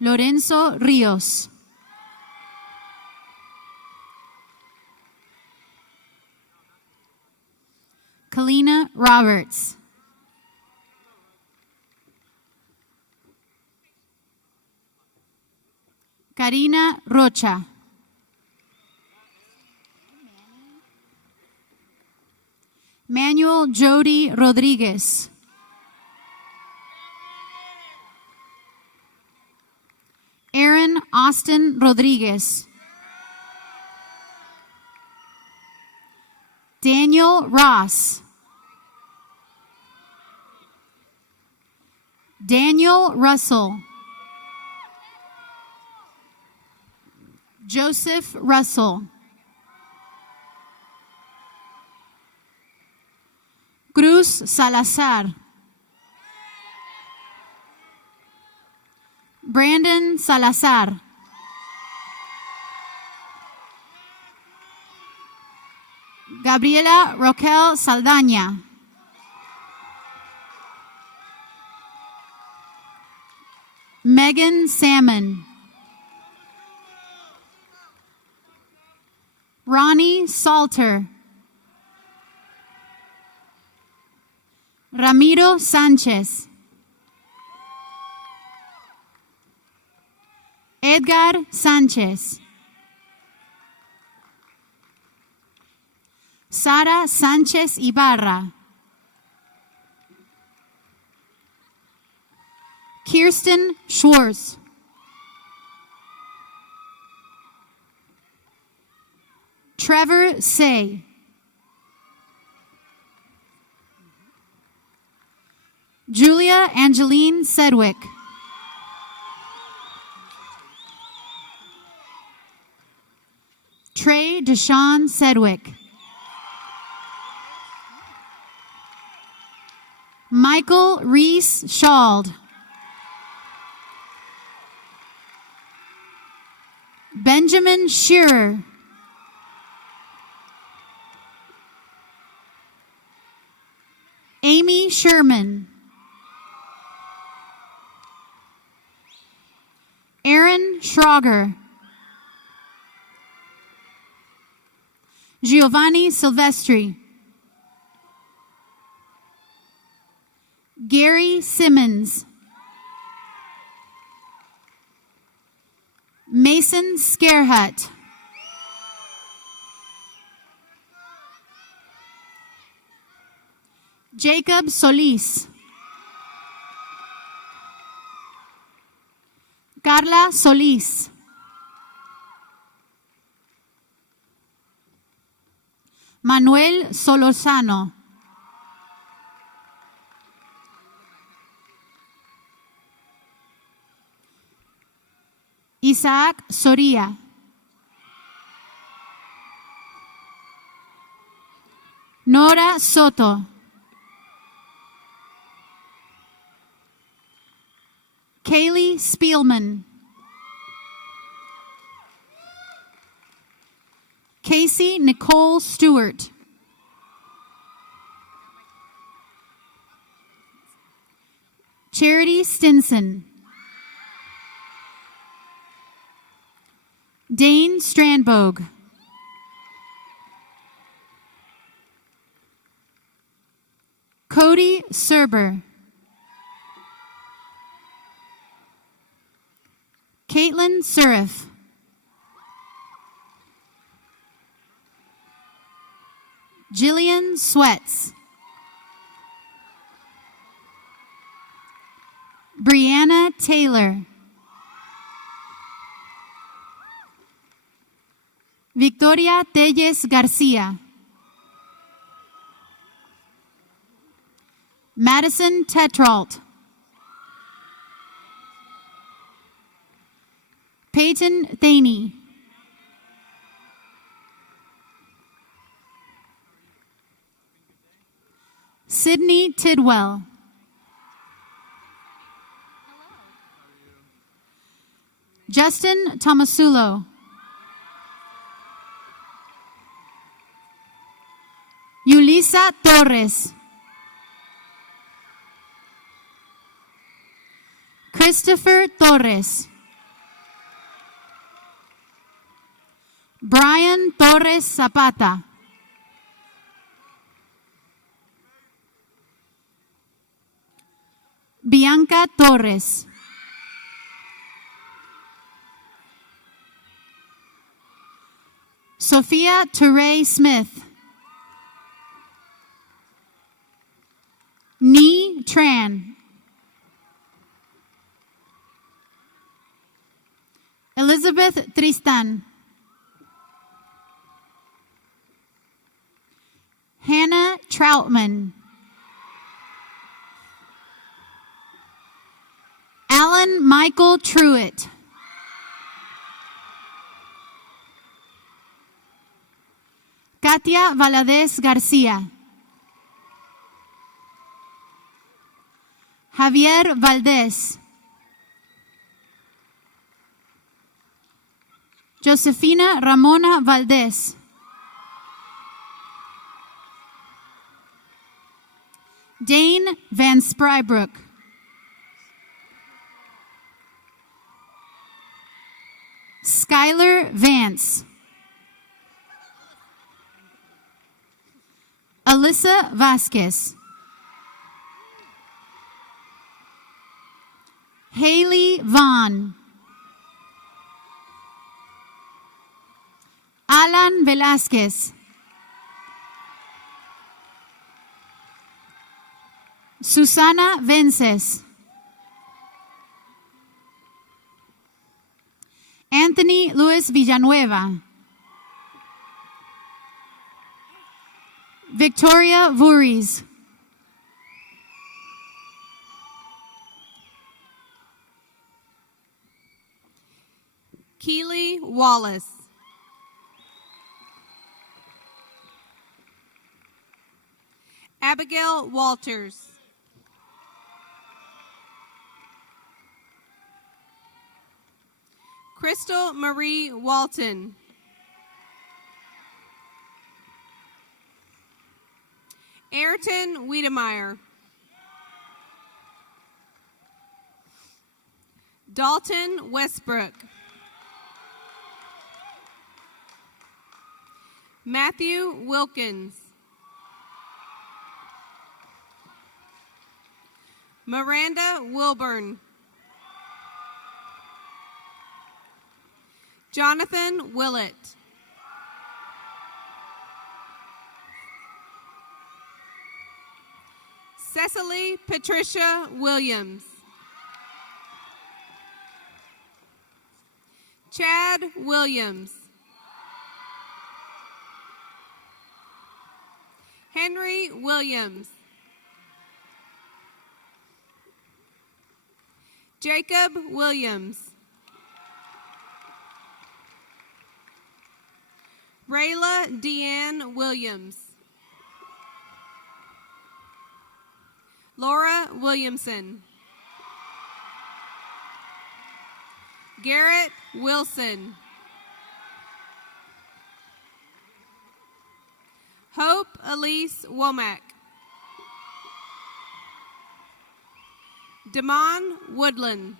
Lorenzo Rios. Kalina Roberts. Karina Rocha. Manuel Jody Rodriguez. Aaron Austin Rodriguez. Daniel Ross. Daniel Russell. Joseph Russell. Cruz Salazar. Brandon Salazar. Gabriela Roquel Saldaña. Megan Salmon. Ronnie Salter. Ramiro Sánchez. Edgar Sánchez. Sara Sánchez Ibarra. Kirsten Schwartz. Trevor Say. Julia Angeline Sedgwick. Trey Deshawn Sedgwick. Michael Reese Schald. Benjamin Shearer. Amy Sherman. Aaron Schrager. Giovanni Silvestri. Gary Simmons. Mason Scarehut. Jacob Solis. Carla Solis. Manuel Solozano. Isaac Soria. Nora Soto. Kaylee Spielman. Casey Nicole Stewart. Charity Stinson. Dane Strandbogue. Cody Serber. Caitlin Surif. Jillian Sweats. Brianna Taylor. Victoria Telles Garcia. Madison Tetrault. Peyton Thaney. Sydney Tidwell. Justin Tomasulo. Yulisa Torres. Christopher Torres. Brian Torres Zapata. Bianca Torres. Sophia Teray Smith. Ni Tran. Elizabeth Tristan. Hannah Troutman. Alan Michael Truitt. Katia Valadez Garcia. Javier Valdez. Josefina Ramona Valdez. Dane Van Sprybrook. Skylar Vance. Alyssa Vasquez. Haley Vaughn. Alan Velasquez. Susana Vences. Anthony Luis Villanueva. Victoria Voorhees. Keely Wallace. Abigail Walters. Crystal Marie Walton. Ayrton Wiedemeyer. Dalton Westbrook. Matthew Wilkins. Miranda Wilburn. Jonathan Willett. Cecily Patricia Williams. Chad Williams. Henry Williams. Jacob Williams. Rayla Deanne Williams. Laura Williamson. Garrett Wilson. Hope Elise Womack. Damon Woodland.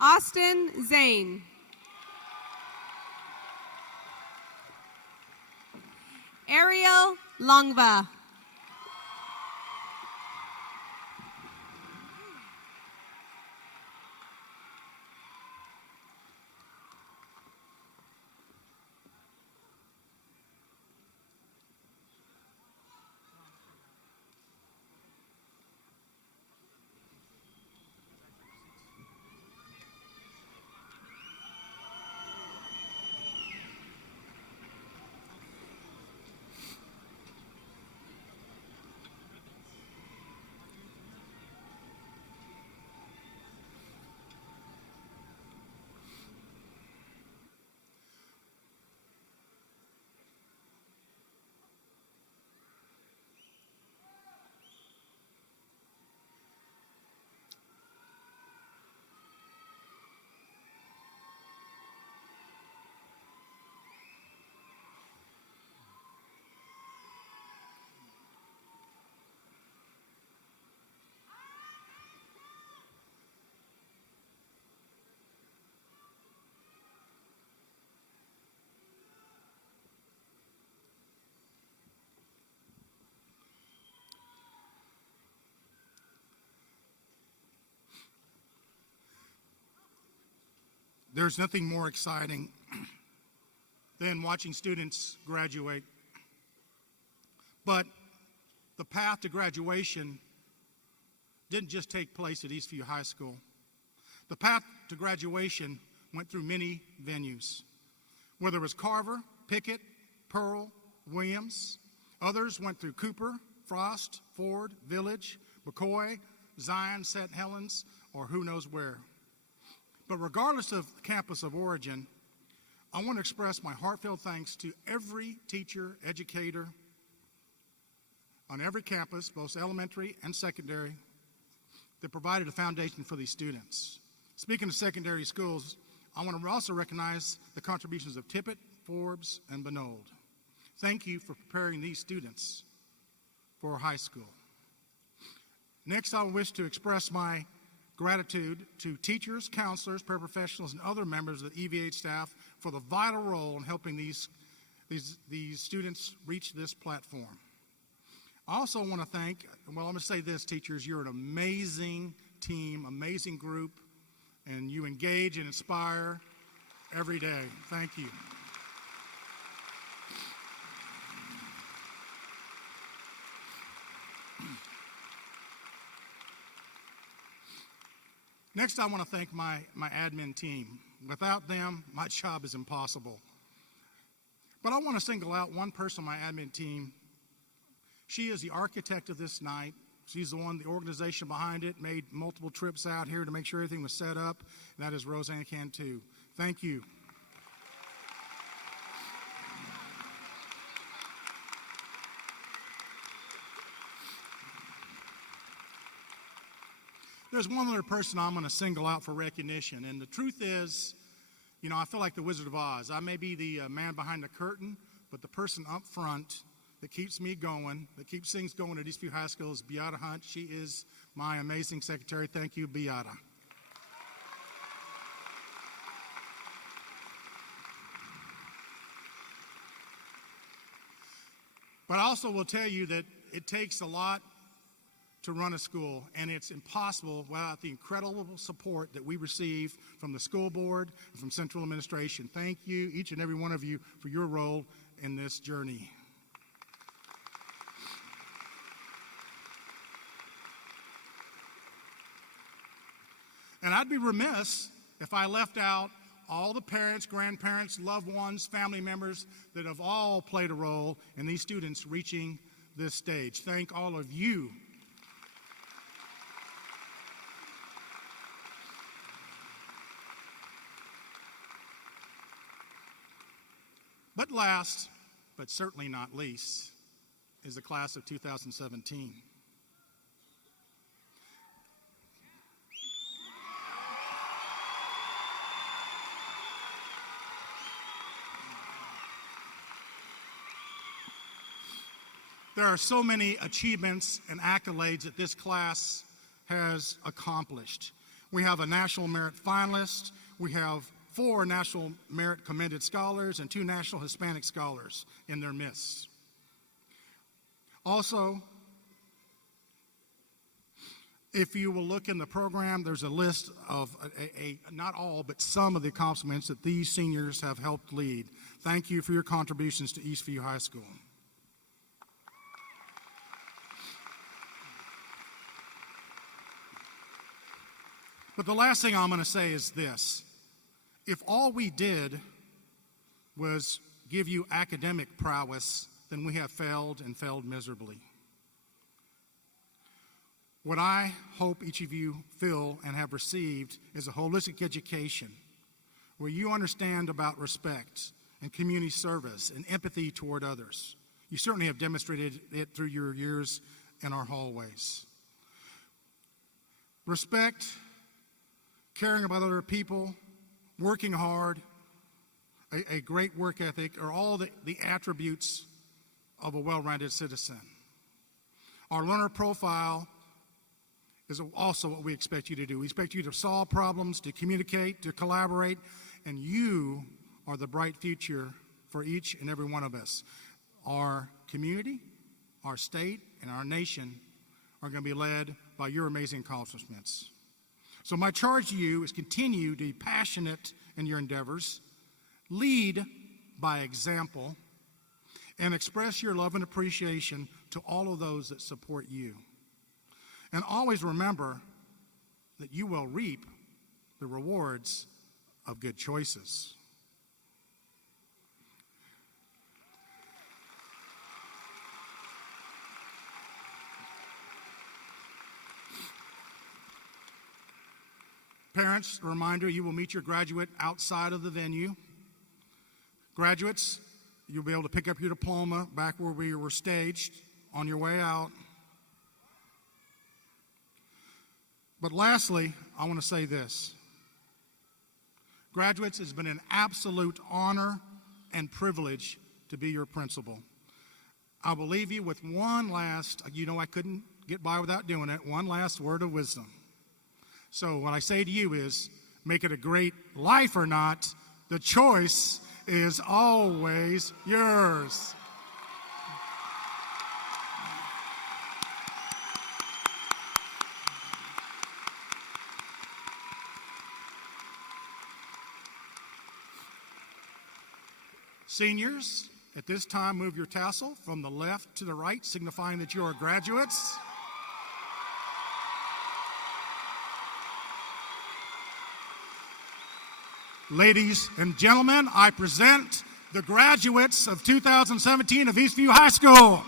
Austin Zane. Ariel Longva. There's nothing more exciting than watching students graduate. But the path to graduation didn't just take place at Eastview High School. The path to graduation went through many venues. Whether it was Carver, Pickett, Pearl, Williams, others went through Cooper, Frost, Ford, Village, McCoy, Zion, St. Helens, or who knows where. But regardless of the campus of origin, I want to express my heartfelt thanks to every teacher, educator on every campus, both elementary and secondary, that provided a foundation for these students. Speaking of secondary schools, I want to also recognize the contributions of Tippett, Forbes, and Benold. Thank you for preparing these students for high school. Next, I wish to express my gratitude to teachers, counselors, paraprofessionals, and other members of the EVH staff for the vital role in helping these students reach this platform. I also want to thank, well, I'm going to say this, teachers, you're an amazing team, amazing group, and you engage and inspire every day. Thank you. Next, I want to thank my admin team. Without them, my job is impossible. But I want to single out one person on my admin team. She is the architect of this night. She's the one, the organization behind it, made multiple trips out here to make sure everything was set up. And that is Roseanne Cantu. Thank you. There's one other person I'm going to single out for recognition, and the truth is, you know, I feel like the Wizard of Oz. I may be the man behind the curtain, but the person up front that keeps me going, that keeps things going at Eastview High School is Beata Hunt. She is my amazing secretary. Thank you, Beata. But I also will tell you that it takes a lot to run a school, and it's impossible without the incredible support that we receive from the school board and from central administration. Thank you, each and every one of you, for your role in this journey. And I'd be remiss if I left out all the parents, grandparents, loved ones, family members that have all played a role in these students reaching this stage. Thank all of you. But last, but certainly not least, is the class of 2017. There are so many achievements and accolades that this class has accomplished. We have a National Merit finalist, we have 4 National Merit Commended Scholars, and 2 National Hispanic Scholars in their midst. Also, if you will look in the program, there's a list of, not all, but some of the accomplishments that these seniors have helped lead. Thank you for your contributions to Eastview High School. But the last thing I'm going to say is this. If all we did was give you academic prowess, then we have failed and failed miserably. What I hope each of you feel and have received is a holistic education where you understand about respect and community service and empathy toward others. You certainly have demonstrated it through your years in our hallways. Respect, caring about other people, working hard, a great work ethic are all the attributes of a well-rounded citizen. Our learner profile is also what we expect you to do. We expect you to solve problems, to communicate, to collaborate, and you are the bright future for each and every one of us. Our community, our state, and our nation are going to be led by your amazing accomplishments. So my charge to you is continue to be passionate in your endeavors, lead by example, and express your love and appreciation to all of those that support you. And always remember that you will reap the rewards of good choices. Parents, a reminder, you will meet your graduate outside of the venue. Graduates, you'll be able to pick up your diploma back where we were staged on your way out. But lastly, I want to say this. Graduates, it's been an absolute honor and privilege to be your principal. I will leave you with one last, I couldn't get by without doing it, one last word of wisdom. So what I say to you is, make it a great life or not, the choice is always yours. Seniors, at this time, move your tassel from the left to the right, signifying that you are graduates. Ladies and gentlemen, I present the graduates of 2017 of Eastview High School.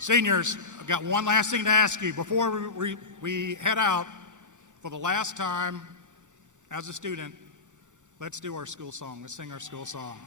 Seniors, I've got one last thing to ask you. Before we head out, for the last time as a student, let's do our school song. Let's sing our school song.